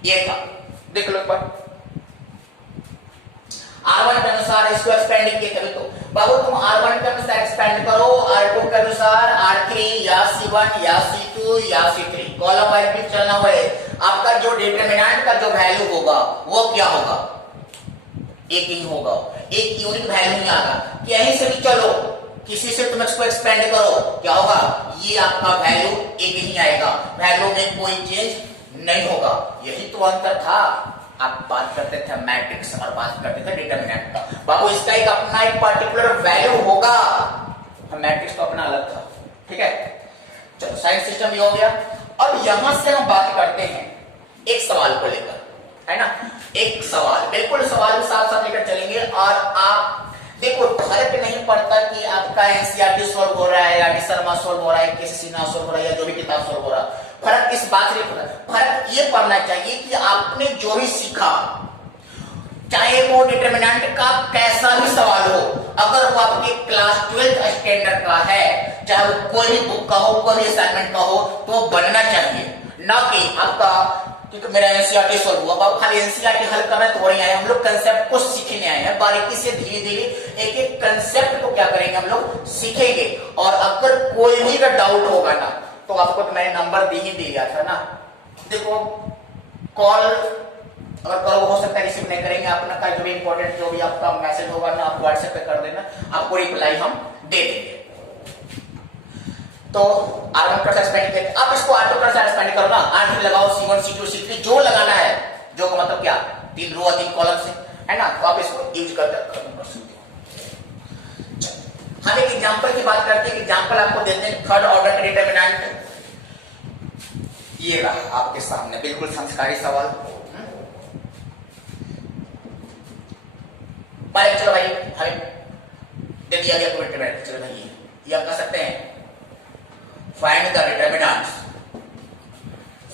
ये था, देख लो एक बार R1 के अनुसार इसको एक्सपेंड किए, तभी तो बाबू तुम R1 के अनुसार एक्सपेंड करो, R2 के अनुसार R3 या C1 या C2 या C3, कॉलम वाइज भी चलना हुआ है। आपका जो डिटरमिनेंट का जो वैल्यू होगा वो क्या होगा, एक ही होगा, एक यूनिक वैल्यू नहीं आएगा, कहीं से भी चलो किसी से तुम इसको एक्सपेंड करो क्या होगा, ये आपका वैल्यू एक ही आएगा, वैल्यू में कोई चेंज नहीं होगा। यही तो अंतर था, आप बात करते थे मैट्रिक्स और बात करते थे डिटरमिनेंट का। बाबू इसका एक अपना एक पर्टिकुलर वैल्यू होगा, मैट्रिक्स तो अपना अलग था, ठीक है। चलो साइन सिस्टम ये हो गया। अब यहां से हम बात करते हैं एक सवाल को लेकर, है ना, एक सवाल, बिल्कुल सवाल भी साथ साथ लेकर चलेंगे। और आप देखो फर्क नहीं पड़ता कि आपका एनसीईआरटी सॉल्व हो रहा है या शर्मा सॉल्व हो रहा है, किसी सिन्हा सॉल्व हो रहा है या जो भी किताब सॉल्व हो रहा है, फर्क इस बात से नहीं पड़ता। फर्क ये पड़ना चाहिए कि आपने जो भी सीखा, चाहे वो डिटरमिनेंट का कैसा भी सवाल हो, अगर वो आपके क्लास 12th स्टैंडर्ड का है, चाहे वो कोई भी बुक का हो, कोई भी असाइनमेंट का हो, तो बनना चाहिए। ना कि आपका क्योंकि मेरा एनसीईआरटी सॉल्व हुआ, अब खाली एनसीईआरटी हल करना तो नहीं आए, हम लोग कंसेप्ट को सीखने आए हैं, बारीकी से धीरे धीरे एक एक कंसेप्ट को क्या करेंगे हम लोग सीखेंगे। और अगर कोई भी का डाउट होगा ना, तो आपको तो मैंने नंबर दे ही दिया था ना, देखो कॉल अगर करो हो सकता है रिसीव नहीं करेंगे, अपना का जो भी इंपॉर्टेंट जो भी आपका मैसेज होगा ना, आप व्हाट्सएप पे कर देना, आपको रिप्लाई हम दे देंगे। तो R1 क्रॉस एक्सपेंड आप इसको R2 क्रॉस एक्सपेंड करो ना, R3 लगाओ, C1 C2 C3 जो लगाना है, जो का मतलब क्या 3 रो और 3 कॉलम से, है ना, तो आप इसको यूज कर सकते हो। हम एक एग्जांपल की बात करते हैं, एग्जांपल आपको देते हैं थर्ड ऑर्डर के डिटरमिनेंट। ये रहा आपके सामने बिल्कुल संस्कारी सवाल। चलो भाई हमें दे दिया गया डिटरमिनेंट, चलो भाई ये आप कर सकते हैं, find the determinants,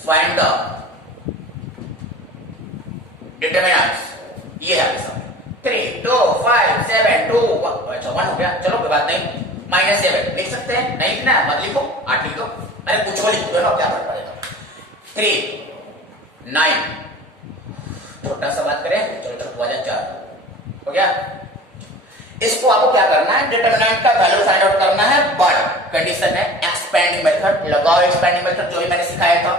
find the determinants, ये है आपके सामने 3 2 5 7 2 अच्छा 1 हो गया, चलो कोई बात नहीं, -7 लिख सकते हैं, नहीं लिखना है मत लिखो, 8 लिखो, अरे कुछ और लिख दो ना, क्या फर्क पड़ेगा। 3 9 छोटा सा बात करें, चलो चलो 4 हो गया। इसको आपको क्या करना है, डिटरमिनेंट का वैल्यू फाइंड आउट करना है, बट कंडीशन है एक्सपेंडिंग मेथड लगाओ, एक्सपेंडिंग मेथड जो भी मैंने सिखाया था,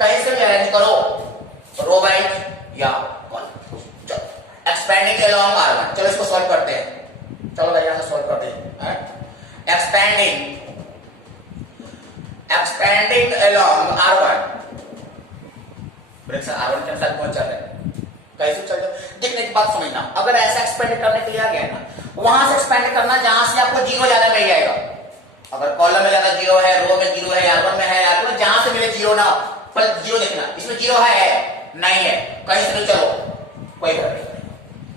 कहीं से भी अरेंज करो रो वाइज या कॉलम। चलो एक्सपेंडिंग अलोंग R1, चलो इसको सॉल्व करते हैं, चलो भाई यहां से सॉल्व करते हैं। एक्सपेंडिंग अलोंग R1, ब्रेक से R1 के साथ पहुंच जाते हैं, कैसे चल जाओ, देखने की बात समझना। अगर ऐसा एक्सपेंड करने के लिए आ गया ना, वहां से एक्सपेंड करना जहां से आपको 0 ज्यादा मिल जाएगा। अगर कॉलम में ज्यादा 0 है, रो में 0 है, R1 में है, R2 में जहां से मिले 0 ना, पर 0 देखना, इसमें 0 है नहीं है, कहीं से तो चलो कोई फर्क नहीं,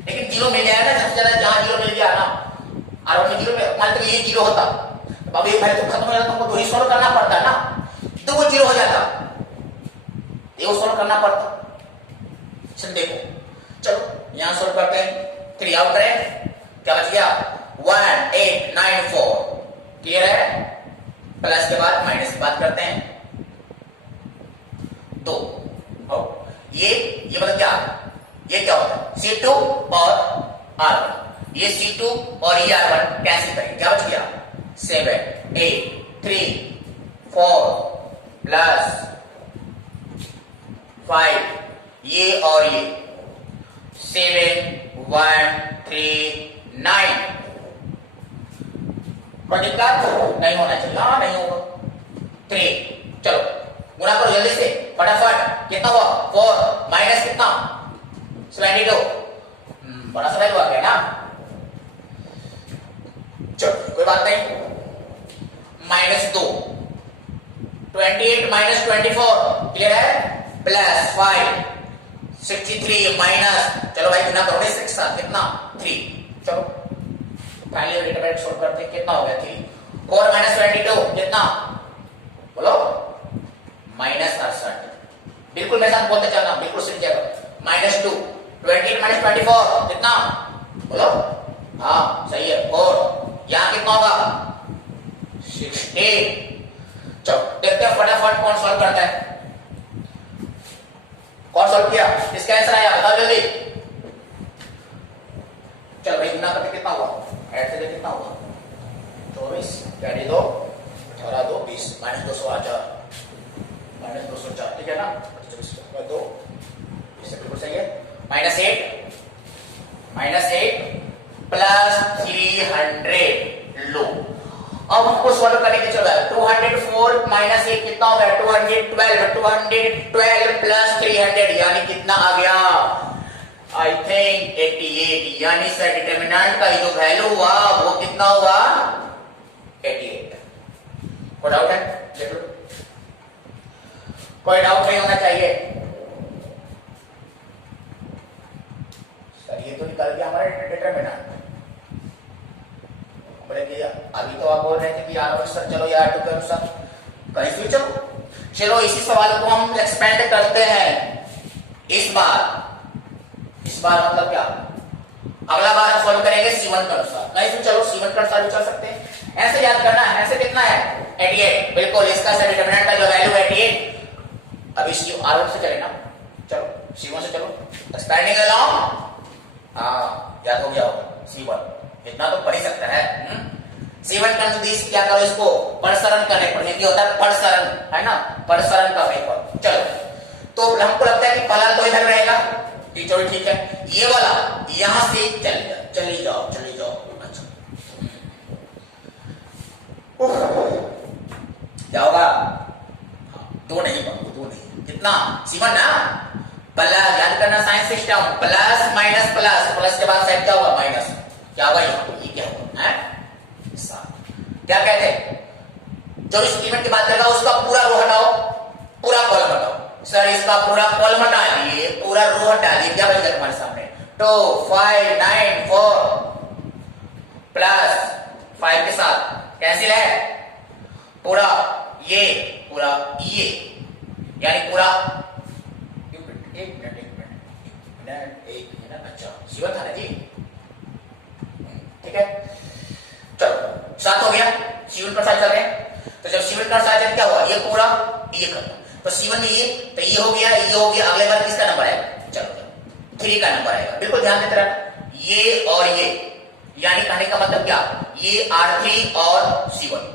लेकिन 0 मिल जाएगा ना, सबसे ज्यादा जहां 0 मिल गया ना, R1 में 0 में मान लो ये 0 होता, बाबू ये वैल्यू खत्म हो जाता, तुमको 2 ही सॉल्व करना पड़ता ना, तो वो 0 हो जाता, ये सॉल्व करना पड़ता। देखो चलो यहां सॉल्व करते हैं, 3 आउट करें, क्या बच गया 1 8 9 4, क्लियर है। प्लस के बाद माइनस की बात करते हैं 2, ये मतलब क्या होता है C2 और R1, ये C2 और ये R1 कैंसिल करेंगे, क्या बच गया 7 8 3 4 प्लस 5 ये और ये 7 1 3 9, कोई दिक्कत नहीं होना चाहिए, हाँ नहीं होगा। 3 चलो गुणा करो जल्दी से फटाफट, कितना हुआ 4 माइनस कितना 72, बड़ा सा वैल्यू आ गया ना, चलो कोई बात नहीं, -2 28 माइनस 24 क्लियर है, प्लस 5 63 माइनस, चलो भाई गुना करो 6 के साथ कितना 3, चलो फाइनली डिटरमिनेंट सॉल्व करते हैं, कितना हो गया 3 4 माइनस 22 कितना बोलो -68, बिल्कुल मेरे साथ बोलते चलना, बिल्कुल सही जगह -2 28 माइनस 24 कितना बोलो, हाँ सही है 4, यहां कितना होगा 16। चलो देखते हैं फटाफट कौन सॉल्व करता है, कौन सॉल्व किया, इसका आंसर आया बताओ जल्दी, चलो भाई गुना करके कितना हुआ, ऐड से कितना हुआ 24 कैरी 2 18 2 20 -204 -204, ठीक है ना, 2 इससे बिल्कुल सही है, -8 प्लस 300 लो। अब हमको सॉल्व करने के चलो 204 4 माइनस 1 कितना हो गया 212, 212 प्लस 300 यानी कितना आ गया आई थिंक 88, यानी सर डिटर्मिनेंट का जो वैल्यू हुआ वो कितना हुआ 88। कोई डाउट है? देख लो, कोई डाउट नहीं होना चाहिए। सर ये तो निकल गया हमारा डिटर्मिनेंट। बोले कि अभी तो आप बोल रहे थे कि यार सर चलो यार टू के अनुसार कहीं से चलो इसी सवाल को हम एक्सपेंड करते हैं इस बार मतलब क्या अगला बार हम सॉल्व करेंगे C1 के अनुसार। नहीं तो चलो C1 के अनुसार भी चल सकते हैं। ऐसे याद करना है। ऐसे कितना है 88, बिल्कुल इसका सर डिटरमिनेंट का जो वैल्यू 88। अब इस R1 से चले ना, चलो C1 से चलो एक्सपेंडिंग अलोंग, याद हो गया होगा C1 इतना तो पढ़ ही सकता है। C1 के अनुसार क्या करो, इसको प्रसरण करने पर क्या होता है प्रसरण, है ना, प्रसरण करने पर। चलो तो हमको लगता है कि फलन तो इधर रहेगा, चलो ठीक है, ये वाला यहां से चली जाओ। अच्छा क्या होगा, दो नहीं कितना C1 ना, प्लस याद करना science system, plus minus plus के बाद साइड क्या होगा माइनस, क्या होगा ये क्या होगा है क्या कहते हैं, जो इस इवेंट की बात करेगा उसका पूरा रो हटाओ, पूरा कॉलम हटाओ। सर इसका पूरा कॉलम हटा दिए, पूरा रो हटा दिए, क्या बचेगा तुम्हारे सामने 2 5 9 4 प्लस 5 के साथ कैंसिल है, पूरा ये यानी पूरा एक मिनट अच्छा C1 था ना जी, ठीक है। चलो 7 हो गया, C1 पर साथ चल रहे हैं। तो जब C1 पर साथ चल क्या हुआ, ये पूरा ये खत्म, तो C1 में ये तो ये हो गया, अगले बार किसका नंबर आएगा, चलो 3 का नंबर आएगा। बिल्कुल ध्यान देते रहना, ये और ये यानी कहने का मतलब क्या, ये R3 और C1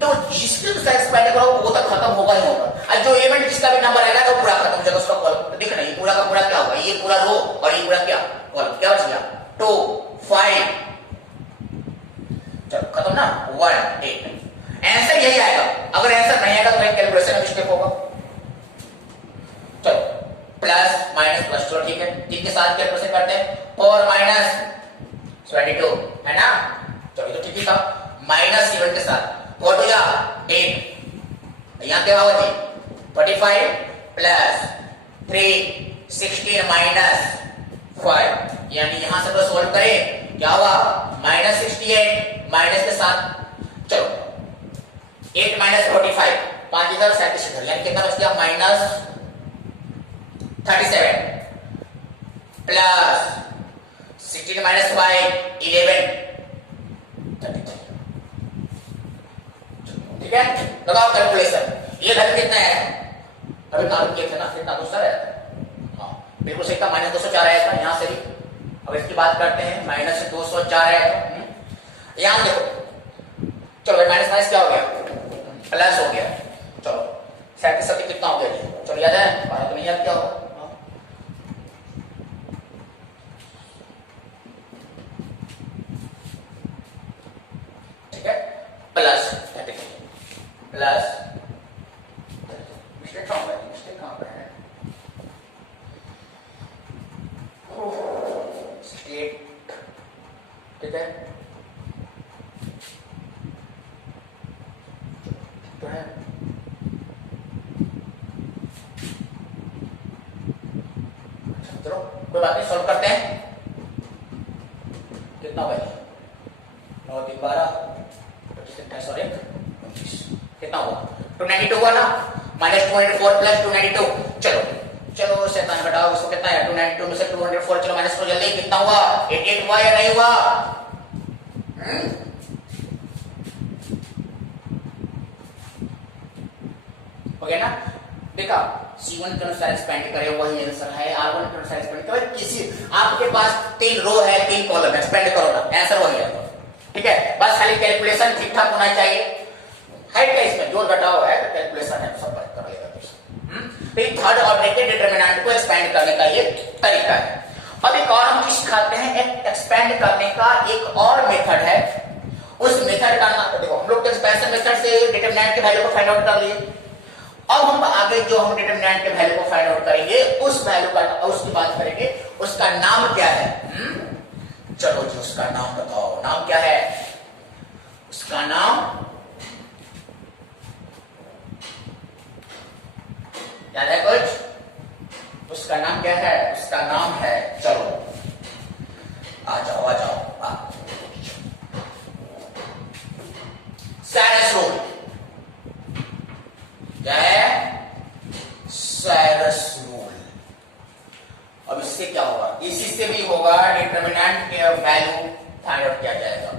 तो जिसके एक्सपेंड करो वो तक खत्म होगा ही होगा, और जो एलिमेंट जिसका भी नंबर आएगा वो पूरा खत्म हो जाएगा उसका कॉलम। तो देख नहीं पूरा का पूरा क्या होगा, ये पूरा रो और ये पूरा क्या कॉलम, क्या बच गया 2 5, चलो खत्म ना 1 8। आंसर यही आएगा, अगर आंसर नहीं आएगा तो एक कैलकुलेशन में मिस्टेक होगा। चलो प्लस माइनस प्लस, चलो ठीक है, तीन के साथ कैलकुलेशन करते हैं 4 माइनस 22 है ना, चलो तो ठीक ही था, माइनस 7 के साथ 4 to 8, यहाँ क्या होगा जी 45 प्लस 3 16 माइनस 5, यानी यहां से तो सोल्व करें क्या होगा माइनस 68 माइनस के साथ, चलो 8 माइनस 45 5 इधर 37 इधर, यानी कितना बच गया माइनस 37 प्लस 16 माइनस 5 11 33, ठीक है। लगाओ कैलकुलेशन, ये वैल्यू कितना है, अभी काम किए थे ना, कितना 200 आया था, हाँ बिल्कुल सही था, माइनस 204 आया था यहाँ से भी। अब इसकी बात करते हैं, माइनस 204 आया था, यहाँ देखो, चलो भाई माइनस माइनस क्या हो गया प्लस हो गया, चलो 37 कितना हो गया जी, चलो याद है, तो नहीं याद क्या होगा, ठीक है, प्लस 33 प्लस मिस्टेक कहाँ पे है 68, ठीक है तो है, चलो कोई बात नहीं, सॉल्व करते हैं, कितना भाई 9 3 12 28 और 1 कितना हुआ 292 हुआ ना, माइनस 204 प्लस 292, चलो शैतान घटाओ इसको, कितना है 292 में से 204 चलो माइनस करो जल्दी, कितना हुआ 88 हुआ या नहीं हुआ, हो गया ना। देखा C1 के अनुसार एक्सपेंड करे वही आंसर है, R1 के अनुसार एक्सपेंड करे, किसी आपके पास 3 रो है 3 कॉलम एक्सपेंड करो ना, आंसर वही है, ठीक है, बस खाली कैलकुलेशन ठीक ठाक होना चाहिए, है क्या इसमें जोड़ घटाव है तो कैलकुलेशन है सब कर लेगा। तो ये थर्ड ऑर्डिनेटेड डिटरमिनेंट को एक्सपेंड करने का ये तरीका है। अब एक और हम सिखाते हैं, एक्सपेंड करने का एक और मेथड है, उस मेथड का नाम देखो, हम लोग तो एक्सपेंशन मेथड से डिटरमिनेंट के वैल्यू को फाइंड आउट कर लिए। अब हम आगे जो हम डिटरमिनेंट के वैल्यू को फाइंड आउट करेंगे, उस वैल्यू का उसकी बात करेंगे, उसका नाम क्या है? चलो जी, उसका नाम बताओ, नाम क्या है उसका? नाम याद है कुछ? उसका नाम क्या है? उसका नाम है, चलो आ जाओ आ जाओ, साइरस रूल। क्या है? Cyrus rule. अब इससे क्या होगा? इसी से भी होगा, डिटरमिनेंट के वैल्यू फाइंड आउट किया जाएगा।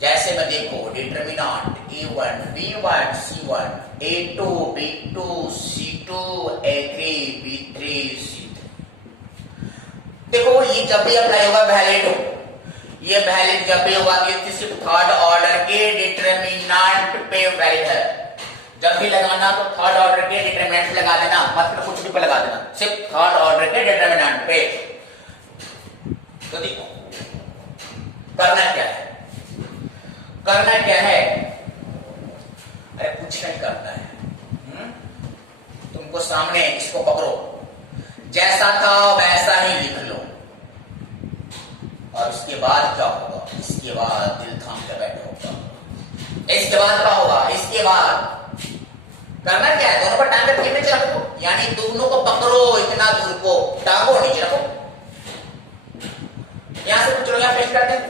जैसे में देखो, determinant a1 b1 c1 a2 b2 c2 a3 b3 c3। देखो, ये जब भी अप्लाई होगा वैलिड हो, ये वैलिड जब भी होगा कि सिर्फ थर्ड ऑर्डर के डिटरमिनेंट पे वैलिड है। जब भी लगाना तो थर्ड ऑर्डर के डिटरमिनेंट लगा देना, मतलब कुछ भी पे लगा देना, सिर्फ थर्ड ऑर्डर के डिटरमिनेंट पे। तो देखो करना क्या है, करना क्या है? अरे कुछ नहीं करना है, तुमको सामने इसको पकड़ो, जैसा था वैसा ही लिख लो। और इसके बाद क्या होगा? इसके बाद दिल थाम के बैठो। इसके बाद क्या होगा? इसके बाद करना क्या है? दोनों पर टांगे ठीक नीचे रखो, यानी दोनों को पकड़ो, इतना दूर को टांगो नीचे रखो। यहां से चलो, यहां पेश करते हैं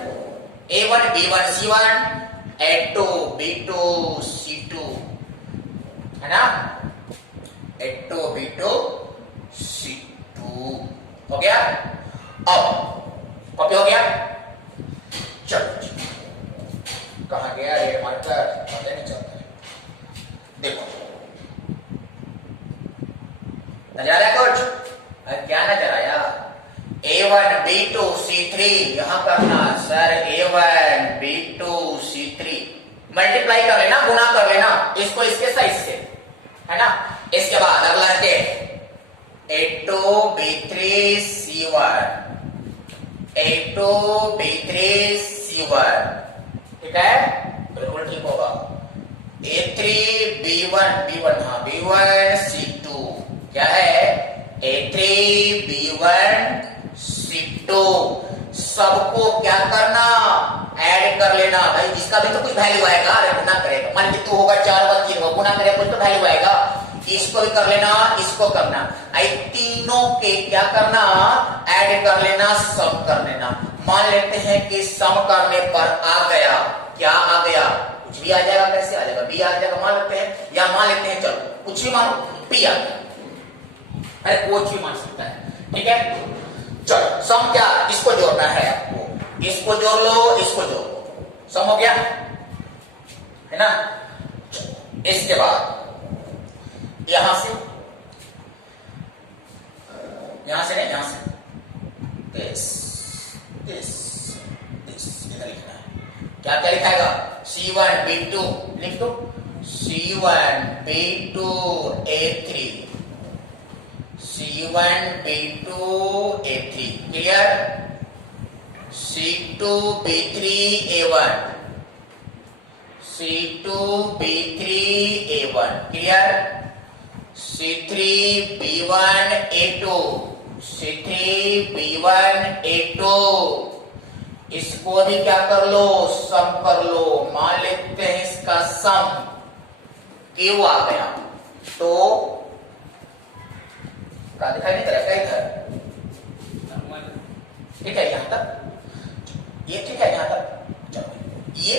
a1 b1 c1 a2 b2 c2, है ना? a2 b2 c2 हो गया। अब कॉपी हो गया। चलो कहां गया ये मार्कर? पता नहीं चलता है। देखो नजर आया कुछ? क्या नजर आया? a1 b2 c3 यहां करना sir, a1 b2 c3 multiply कर लेना, गुणा कर लेना इसको इसके साइज से, है ना? इसके बाद अगला step a2 b3 c1 a2 b3 c1, ठीक है? बिल्कुल ठीक होगा। a3 b1 b1 हाँ b1 c2 क्या है? a3 b1 c2 सबको क्या करना? ऐड कर लेना भाई, इसका भी तो कुछ वैल्यू आएगा। अरे गुना करेगा, मान के 2 होगा 4 होगा 3 होगा, गुना करेगा कुछ तो वैल्यू आएगा। इसको भी कर लेना, इसको करना, आई तीनों के क्या करना? ऐड कर लेना, सम कर लेना। मान लेते हैं कि सम करने पर आ गया, क्या आ गया? कुछ भी आ जाएगा। कैसे आ जाएगा? बी आ जाएगा मान लेते हैं, या मान लेते हैं चलो कुछ भी मानो, पी आ गया। अरे कुछ भी मान सकता है, ठीक है? चलो सम क्या? इसको जोड़ना है आपको, इसको जोड़ लो, इसको जोड़ लो, सम हो गया, है ना? इसके बाद यहां से नहीं, यहां से दिस इधर लिखना है। क्या क्या लिखाएगा? c1 b2 लिख दो, c1 b2 a3 c1 b2 a3 clear? c2 b3 a1 c2 b3 a1 clear? c3 b1 a2 c3 b1 a2 इसको भी क्या कर लो? सम कर लो। मान लेते हैं इसका सम क्यू आ गया, तो क्या दिखाई नहीं दे रहा? इधर ठीक है, यहां तक ये ठीक है, यहां तक चलो ये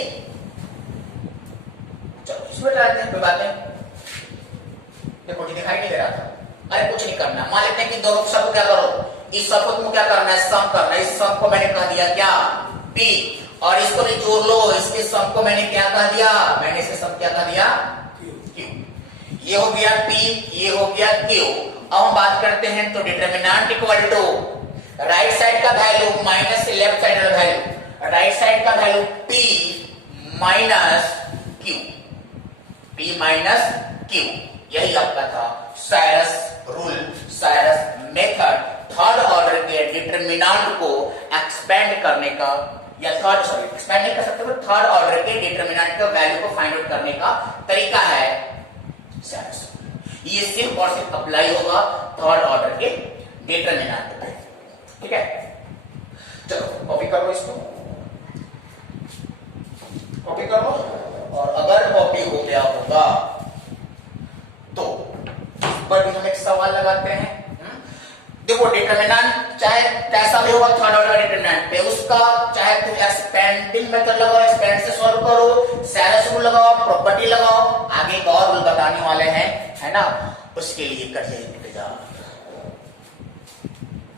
चलो इसमें डालते हैं, कोई बात नहीं। देखो ये दिखाई नहीं दे रहा था। अरे कुछ नहीं करना, मान लेते हैं कि दोनों सबको क्या करो? इस सबको तुम क्या करना है? सम करना है। इस सम को मैंने कह दिया क्या? P, और इसको भी जोड़ लो, इसके सम को मैंने क्या कह दिया? मैंने इसे सम क्या कह दिया? Q। ये हो गया P, ये हो गया Q। अब हम बात करते हैं तो determinant equal to right side का वैल्यू माइनस लेफ्ट साइड का वैल्यू, राइट साइड का value P minus Q, P minus Q। यही आपका था Sarrus rule, Sarrus method, third order के डिटरमिनेंट को एक्सपेंड करने का या थर्ड, सॉरी एक्सपेंड नहीं कर सकते, तो थर्ड ऑर्डर के डिटरमिनेंट का वैल्यू को फाइंड आउट करने का तरीका है सैरस रूल। ये सिर्फ और सिर्फ अप्लाई होगा थर्ड ऑर्डर के डिटरमिनेंट पे, ठीक है। चलो कॉपी करो, इसको कॉपी करो, और अगर कॉपी हो गया होगा तो इस पर भी हम एक सवाल लगाते हैं। देखो डिटरमिनेंट चाहे कैसा भी होगा थर्ड ऑर्डर डिटरमिनेंट पे, उसका चाहे तुम एक्सपेंडिंग मेथड लगाओ, एक्सपेंड से सॉल्व करो, सैरस रूल लगाओ, प्रॉपर्टी लगाओ, आगे एक और रूल बताने वाले हैं, है ना, उसके लिए करिए इंतजार।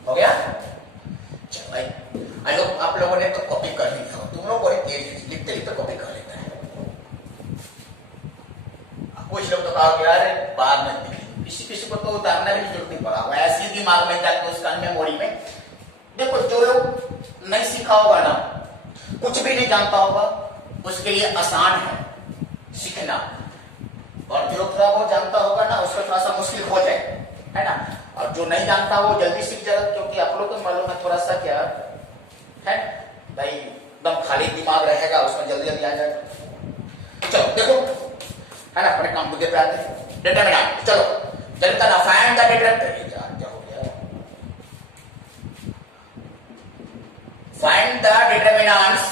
हो गया? चलो भाई, आई होप आप लोगों ने तो कॉपी कर ली हो, तुम लोग बड़े तेज लिखते लिखते कॉपी कर लेते हैं। कुछ लोग तो कहा यार बाद में लिखेंगे, किसी किसी को तो उतारना भी जरूरत नहीं पड़ा, ऐसे ही दिमाग में जाके उसका मेमोरी में। देखो जो लोग नहीं सीखा होगा ना, कुछ भी नहीं जानता होगा, उसके लिए आसान है सीखना, और जो थोड़ा बहुत जानता होगा ना उसको थोड़ा सा मुश्किल हो जाए, है ना। और जो नहीं जानता वो जल्दी सीख जाएगा, क्योंकि आप लोग को मालूम है थोड़ा सा क्या है भाई, एकदम खाली दिमाग रहेगा, उसमें जल्दी जल्दी आ जाएगा। चलो देखो, है ना, अपने काम मुद्दे पे आते हैं। डिटरमिनेंट, चलो जल्दी करना, फाइंड द डिटरमिनेंट, क्या हो गया, find the determinants,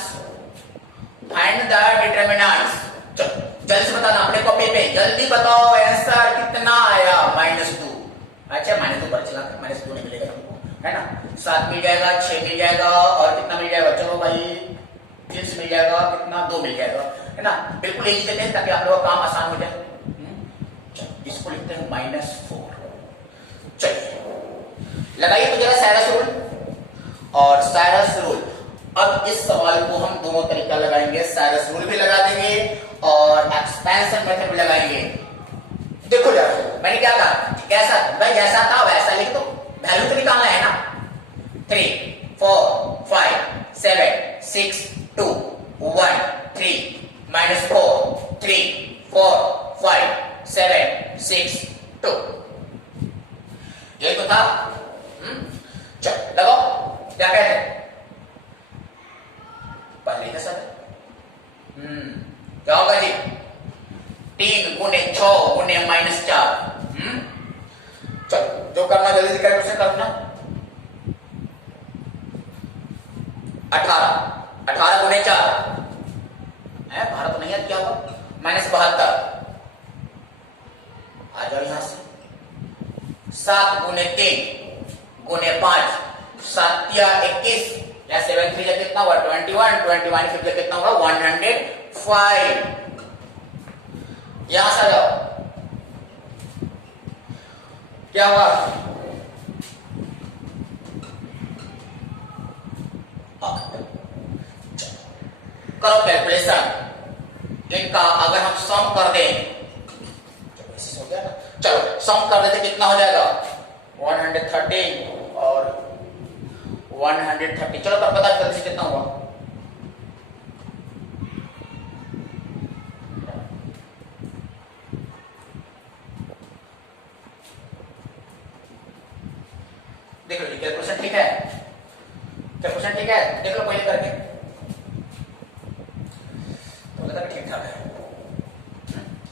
find the determinants. चलो जल्दी से बताना अपने कॉपी पे, जल्दी बताओ आंसर कितना आया, -2। अच्छा -2 पर चला कर -2 नहीं मिलेगा हमको, है ना, 7 मिल जाएगा, 6 मिल जाएगा, और कितना मिल जाएगा, चलो भाई 3 मिल जाएगा, कितना 2 मिल जाएगा, है ना। बिल्कुल यही देते हैं ताकि आप लोगों का काम आसान हो जाए। इसको लिखते हैं -4। चलिए लगाइए तो जरा सैरस रूल, और सैरस रूल, अब इस सवाल को हम दोनों तरीका लगाएंगे, सैरस रूल भी लगा देंगे और एक्सपेंशन मेथड भी लगाएंगे। देखो जरा मैंने क्या कहा, कैसा भाई, जैसा था वैसा लिख दो, वैल्यू तो निकालना है ना। 3 4 5 7 6 2 1 3 -4 3 4 5 7 6 2, यही तो था। चलो लगाओ, क्या कहते हैं पहले का सब, क्या होगा जी, 3 गुने 6 गुने -4। चलो जो करना जल्दी से कैलकुलेशन करना। 18 गुने 4 है, भारत तो नहीं है, क्या हुआ, -72। आ जाओ यहां से, 7 गुने 3 गुने 5, 7 या 21, या 7 3 या कितना हुआ, 21, 21 5 कितना हुआ, 105। यहां से आ जाओ, क्या हुआ, करो कैलकुलेशन इनका, अगर हम सम कर दें, हो गया ना, चलो सम कर देते कितना हो जाएगा, 113 और 130। चलो तब पता जल्दी से कितना हुआ, देख लो कैलकुलेशन ठीक है, कैलकुलेशन ठीक है, देख लो पहले करके, तो लगा ठीक ठाक है,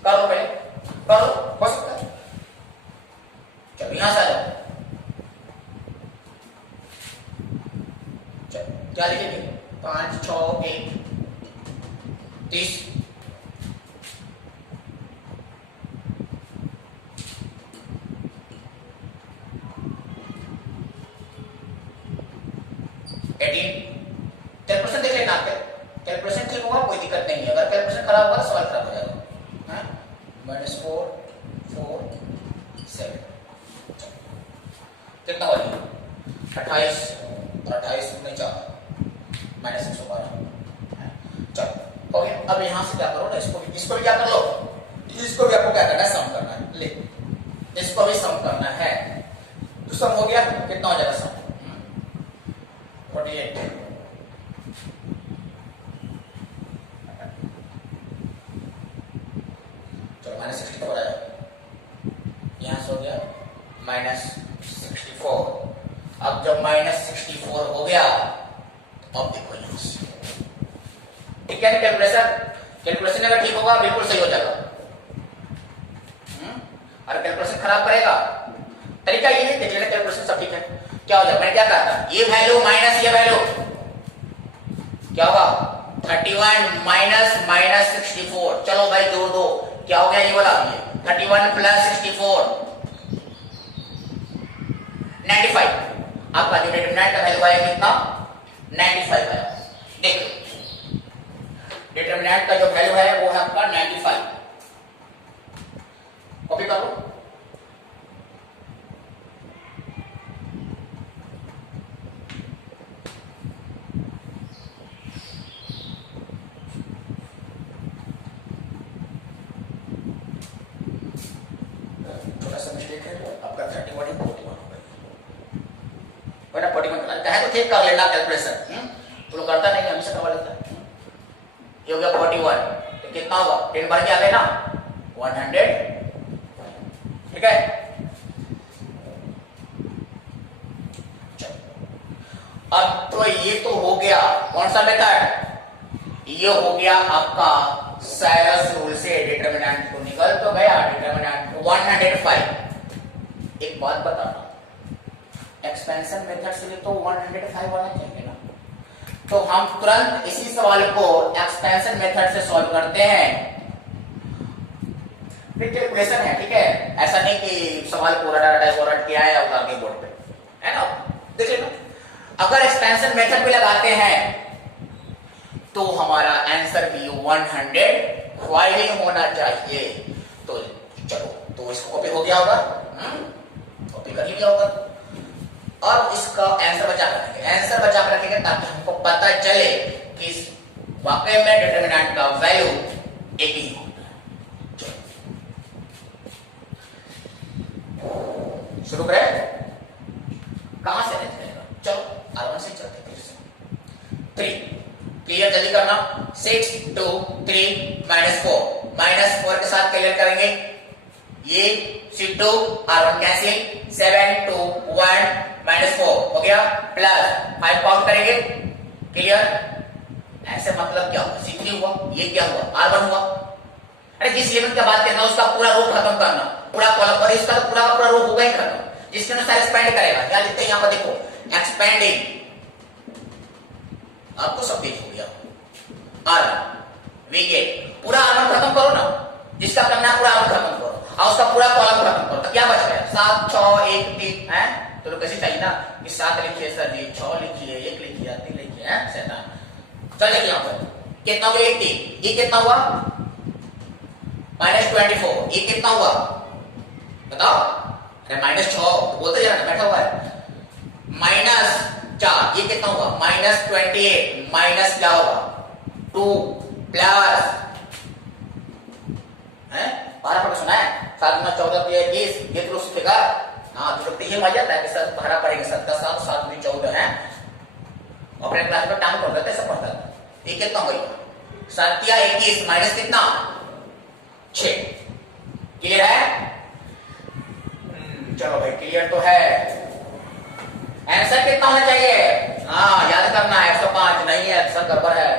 कर लो पहले, कर लो, हो सकता है। चलो यहां से आ जाओ, चलो क्या लिखेंगे, 5 6 1 30, कैलकुलेशन देख लेना, कैलकुलेशन ठीक होगा कोई दिक्कत नहीं है, अगर कैलकुलेशन खराब होगा तो सवाल खराब हो जाएगा। -4 4 7 कितना हो गया, 28 और 28 में 4 -112। चलो हो गया, अब यहां से क्या करो ना, इसको भी क्या कर लो, इसको भी आपको क्या करना है, सम करना है, ले इसको भी सम करना है, तो सम हो गया, कितना हो जाएगा सम, 48। चलो -64 आया, यहां से हो गया -64। अब जब -64 हो गया, अब देखो यहां से ठीक है ना? कैलकुलेशन अगर ठीक होगा बिल्कुल सही हो जाएगा। और कैलकुलेशन खराब करेगा, तरीका ये है, देख लेना कैलकुलेशन सब ठीक है। क्या हो जाएगा, मैंने क्या कहा था, ये वैल्यू माइनस ये वैल्यू क्या होगा, 31 माइनस माइनस 64। चलो भाई जोड़ दो, क्या हो गया ये वाला, 31 प्लस 64 95। आपका जो डिटरमिनेंट का वैल्यू आया कितना, 95 आया। देखो डिटरमिनेंट का जो वैल्यू है वो है आपका 95। कॉपी कर लो। छोटा सा मिस्टेक है, आपका 31 है 41 होगा, वरना 41 चाहे तो ठीक कर लेना कैलकुलेशन। तो लोग करता नहीं, हमेशा करवा लेता है। ये हो गया 41, तो कितना होगा, 10 भर के आ गए ना 100, ठीक है। अब तो ये तो हो गया कौन सा मेथड, ये हो गया आपका साइरस रूल से डिटरमिनेंट को निकल तो गया, डिटरमिनेंट 105। एक बात बताना, एक्सपेंशन मेथड से भी तो 105 होना चाहिए ना, तो हम तुरंत इसी सवाल को एक्सपेंशन मेथड से सॉल्व करते हैं। फिर कैलकुलेशन है, ठीक है, ऐसा नहीं कि सवाल पूरा रट किया है और आगे बोर्ड पे है ना। देखिए ना, अगर एक्सपेंशन मेथड पे लगाते हैं तो हमारा आंसर भी 105 ही होना चाहिए। तो चलो, तो इसको कॉपी हो गया होगा, कॉपी कर लिया होगा, और इसका आंसर बचा कर रखेंगे, आंसर बचा कर रखेंगे ताकि हमको पता चले कि वाकई में डिटरमिनेंट का वैल्यू एक ही होता है। शुरू करें, कहां से रेंज करेगा, चलो R1 से चलते फिर से। 3 क्लियर जल्दी करना, 6 2 3 -4 -4 के साथ क्लियर करेंगे, ये C2 R1 कैंसिल, 7 2 1 -4 हो गया, प्लस 5 काउंट करेंगे, क्लियर। ऐसे मतलब क्या हुआ, C3 हुआ, ये क्या हुआ, R1 हुआ। अरे जिस एलिमेंट की बात करना उसका पूरा रो खत्म करना, पूरा कॉलम पर, इसका तो पूरा रो होगा ही खत्म, जिसके अनुसार एक्सपेंड करेगा। क्या लिखते हैं यहां पर, देखो एक्सपेंडिंग, आपको सब देख हो गया, R1 वी गेट, पूरा R1 खत्म करो ना, जिसका करना है पूरा R1 खत्म करो, और उसका पूरा कॉलम खत्म करो, तो क्या बच गया, 7 6 1 3 है। तो लोग कैसे चाहिए ना कि 7 लिखिए सर जी, 6 लिखिए, 1 लिखिए, 3 लिखिए, है शैतान। चलिए यहां पर कितना हुआ, 80, ये कितना हुआ -24, ये कितना हुआ बताओ, अरे -6 बोलते जाना, बैठा हुआ है, -4, ये कितना हुआ -28, माइनस क्या होगा 2 प्लस है 12 पढ़ सुना है, 7 में 14 20, ये तो सीखेगा। हाँ तो ये मजा आता है कि सर भरा पड़ेगा, 7 7 7 में 14 है, अपने क्लास में टाइम पढ़ता था, सब पढ़ता था। ये कितना हो गया, 7 या 21 माइनस कितना 6, क्लियर है। चलो भाई क्लियर तो है, आंसर कितना होना चाहिए, हाँ याद करना है, 105 नहीं है, आंसर गड़बड़ है।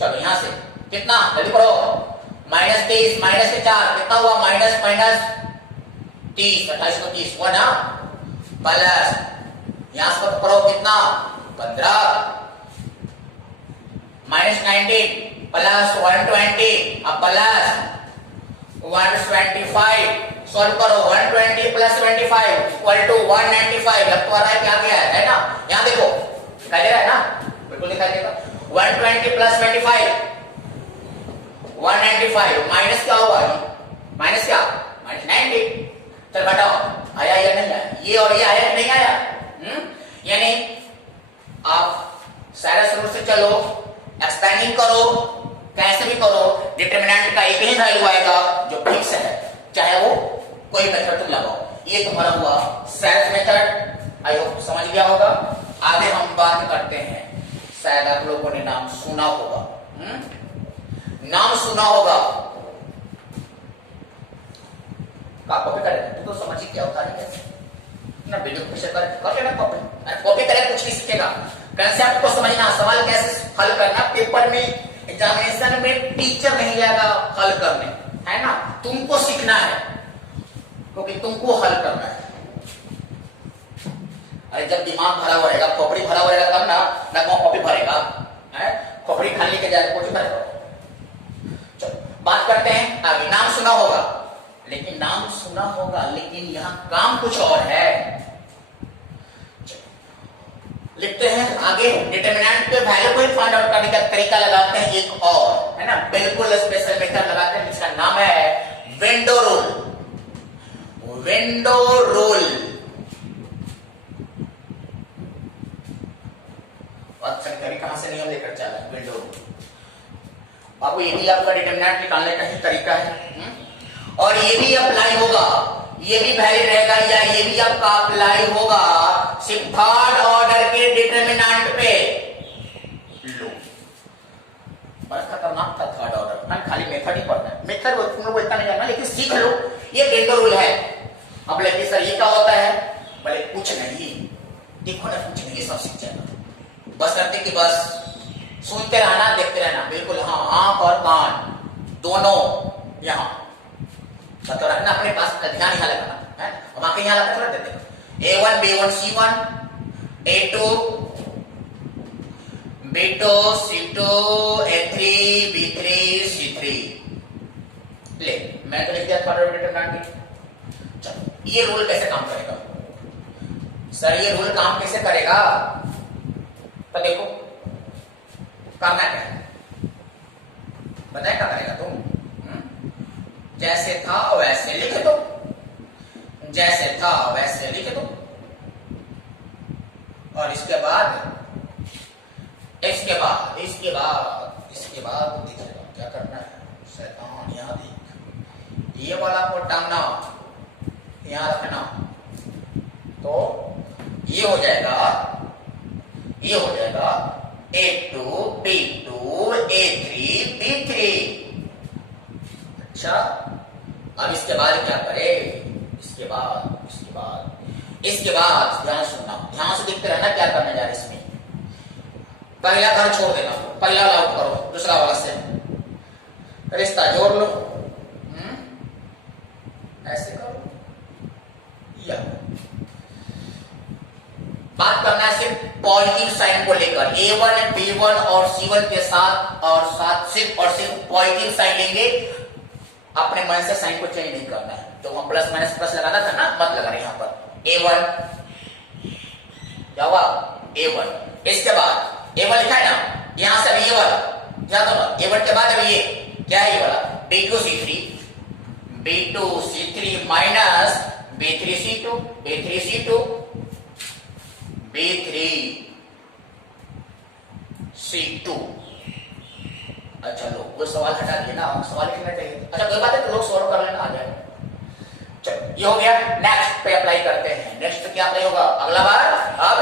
चलो यहां से कितना जल्दी पढ़ो, -30 माइनस के 4 कितना हुआ, माइनस माइनस 30, 28 को 30 हुआ ना, प्लस यहां से पढ़ो कितना 15, -19 प्लस 120, अब प्लस 125, सॉल्व करो, 120 प्लस 25 इक्वल टू 195, लग तो आ रहा है क्या गया है ना, यहां देखो दिखाई दे रहा है ना, बिल्कुल दिखाई देगा, 120 प्लस 25 195, माइनस क्या हुआ, माइनस क्या -90। चल बताओ आया या नहीं आया, ये और ये आया या नहीं आया, यानी आप साइरस रूल से चलो, एक्सपेंडिंग करो, कैसे भी करो, डिटरमिनेंट का एक ही वैल्यू आएगा जो फिक्स है, चाहे वो कोई मेथड तुम लगाओ। ये तुम्हारा हुआ साइरस मेथड, आई होप समझ गया होगा। आगे हम बात करते हैं, शायद आप लोगों ने नाम सुना होगा, नाम सुना होगा, का कॉपी करेगा तो समझिए क्या होता है ना, वीडियो पीछे कर लेना कॉपी, कॉपी करेगा कुछ नहीं सीखेगा, कंसेप्ट को समझना, सवाल कैसे हल करना। पेपर में, एग्जामिनेशन में टीचर नहीं जाएगा हल करने, है ना, तुमको सीखना है, क्योंकि तुमको हल करना है। अरे जब दिमाग भरा हुआ रहेगा, खोपड़ी भरा हुआ रहेगा, तब ना कॉपी भरेगा, है, खोपड़ी खाली के जाए कुछ भरेगा। चलो बात करते हैं आगे। नाम सुना होगा, लेकिन यहाँ काम कुछ और है। लिखते हैं आगे, डिटरमिनेंट के वैल्यू को फाइंड आउट करने का तरीका लगाते हैं एक और, है ना, बिल्कुल स्पेशल मेथड लगाते हैं जिसका नाम है विंडो रूल। विंडो रूल कहां से नियम लेकर चला है विंडो रूल। आपको ये भी आपका डिटरमिनेंट निकालने का ही तरीका है, और ये भी अप्लाई होगा, ये भी वैलिड रहेगा, या ये भी आपका अप्लाई होगा सिर्फ थर्ड ऑर्डर के डिटरमिनेंट पे। लो बड़ा खतरनाक था थर्ड ऑर्डर, मैं खाली मेथड ही पढ़ना है, मेथड तुम लोग को इतना नहीं जानना, लेकिन सीख लो ये विंडो रूल है। अब लेकिन सर ये क्या होता है, बोले कुछ नहीं, देखो ना कुछ नहीं, सब सीख जाएगा, बस करते कि बस सुनते रहना, देखते रहना, बिल्कुल हाँ, आंख और कान दोनों यहाँ मतलब रखना, अपने पास ध्यान यहाँ लगाना है। हम आके यहाँ लगा थोड़ा देते A1 B1 C1 A2 B2 C2 A3 B3 C3। ले मैं तो लिख दिया थर्ड ऑर्डर डिटरमिनेंट। चलो ये रूल कैसे काम करेगा सर, ये रूल काम कैसे करेगा, तो देखो करना क्या है, बताए क्या करेगा तुम। जैसे था वैसे लिख दो, जैसे था वैसे लिख दो, और इसके बाद दिखेगा क्या करना है। शैतान यहाँ देख, ये वाला को टांगना, यहाँ रखना, तो ये हो जाएगा A2 B2 A3 B3। अच्छा अब इसके बाद क्या करे, इसके बाद ध्यान सुनना, ध्यान से देखते रहना क्या करने जा रहे इसमें। पहला घर छोड़ देना, पहला आउट करो, दूसरा वाला से रिश्ता जोड़ लो, ऐसे करो, या बात करना है सिर्फ पॉजिटिव साइन को लेकर। A1 B1 और C1 के साथ सिर्फ पॉजिटिव साइन लेंगे, अपने मन से साइन को चेंज नहीं करना है। तो हम प्लस माइनस प्लस लगाना था ना, मत लगा रहे यहाँ पर। A1 क्या हुआ A1, इसके बाद A1 लिखा है ना, यहां से अभी ये वाला याद होगा, A1 के बाद अभी ये क्या है, ये वाला B2 C3 minus B3 C2 A3 C2 B3 C2। अच्छा लो वो सवाल हटा दिए ना, सवाल लिखना चाहिए। अच्छा कोई बात है तो लोग सॉल्व कर लेना, आ जाए। चलो ये हो गया, नेक्स्ट पे अप्लाई करते हैं। नेक्स्ट क्या अप्लाई होगा अगला बार, अब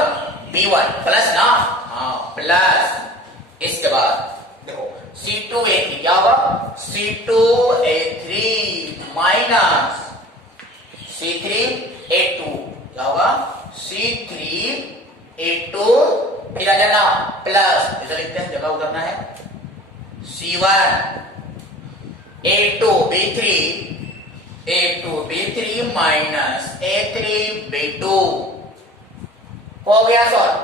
B1 प्लस ना, हाँ प्लस, इसके बाद देखो C2 A3 क्या होगा, C2 A3 minus C3 A2 क्या होगा, C3 A2 फिर आ जाना प्लस, इधर लिखते हैं, जगह उधरना है, C1 A2 B3 minus A3 B2 हो गया सॉल्व।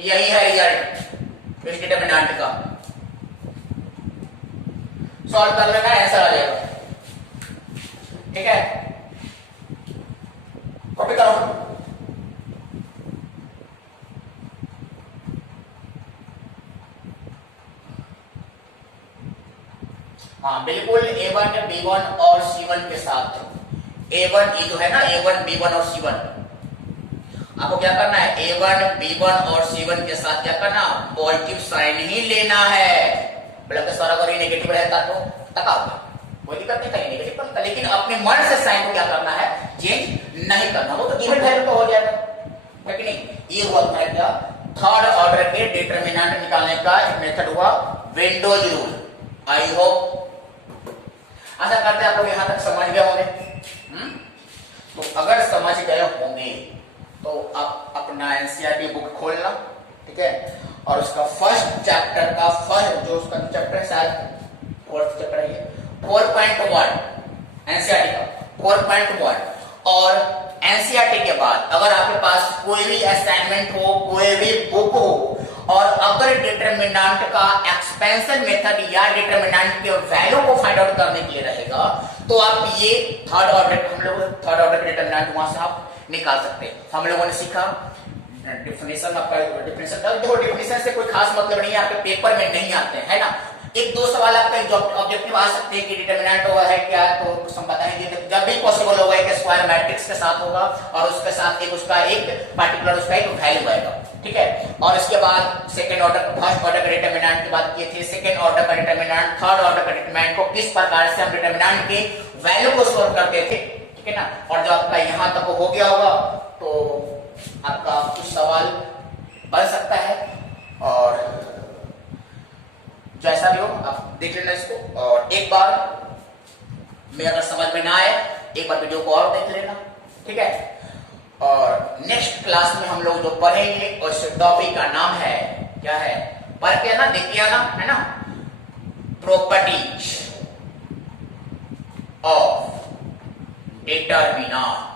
यही है रिजल्ट इस डिटरमिनेंट का, सॉल्व कर लेना, आंसर आ जाएगा। ठीक है, कॉपी करो। हाँ बिल्कुल, A1 B1 और C1 के साथ A1 ये जो है ना, A1 B1 और C1, आपको क्या करना है, A1 B1 और C1 के साथ क्या करना, पॉजिटिव साइन ही लेना है। ब्लड सारा अगर नेगेटिव रहता तो तकाओगे, कोई दिक्कत नहीं, कहीं नेगेटिव बनता, लेकिन अपने मन से साइन को क्या करना है, चेंज नहीं करना, वो तो गिवन वैल्यू का हो जाएगा, है कि नहीं। ये हुआ है क्या, थर्ड ऑर्डर के डिटरमिनेंट निकालने का मेथड हुआ विंडोज रूल। आई होप आशा करते हैं आप लोग यहां तक समझ गए होंगे। तो अगर समझ गए होंगे तो आप अपना एनसीईआरटी बुक खोलना, ठीक है। और उसका फर्स्ट चैप्टर का फर्स्ट जो उसका चैप्टर शायद फोर्थ चैप्टर है 4.1 एनसीईआरटी का 4.1। और एनसीईआरटी के बाद अगर आपके पास कोई भी असाइनमेंट हो, कोई भी बुक हो, और अगर डिटरमिनेंट का एक्सपेंशन मेथड या डिटरमिनेंट के वैल्यू को फाइंड आउट करने के लिए रहेगा, तो आप ये थर्ड ऑर्डर, हम लोग थर्ड ऑर्डर के डिटरमिनेंट वहां से आप निकाल सकते हैं। हम लोगों ने सीखा डिफिनेशन, आपका डिफिनेशन का देखो, डिफिनेशन से कोई खास मतलब नहीं है, आपके पेपर में नहीं आते हैं, है ना। एक दो सवाल आपका ऑब्जेक्टिव आ सकते हैं कि डिटरमिनेंट हुआ है क्या, तो कुछ हम बताएंगे जब भी पॉसिबल होगा, एक स्क्वायर मैट्रिक्स के साथ होगा और उसके साथ एक उसका एक पार्टिकुलर उसका एक वैल्यू आएगा, ठीक है। और इसके बाद सेकंड ऑर्डर, फर्स्ट ऑर्डर का डिटरमिनेंट की बात किए थे, सेकंड ऑर्डर का डिटरमिनेंट, थर्ड ऑर्डर का डिटरमिनेंट को किस प्रकार से हम डिटरमिनेंट के वैल्यू को सॉल्व करते थे, ठीक है ना। और जब आपका यहां तक हो गया होगा तो आपका कुछ सवाल बन सकता है, और जैसा भी हो आप देख लेना इसको, और एक बार में अगर समझ में ना आए एक बार वीडियो को और देख लेना, ठीक है। और नेक्स्ट क्लास में हम लोग जो पढ़ेंगे उस टॉपिक का नाम है, क्या है, पढ़ के ना देखिए ना, है ना, प्रॉपर्टीज ऑफ डिटरमिनेंट।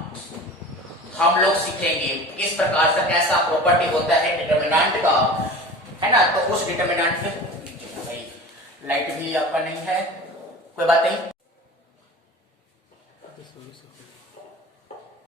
हम लोग सीखेंगे किस प्रकार से कैसा प्रॉपर्टी होता है डिटरमिनेंट का, है ना। तो उस डिटरमिनेंट से लाइट भी आपका नहीं है, कोई बात नहीं।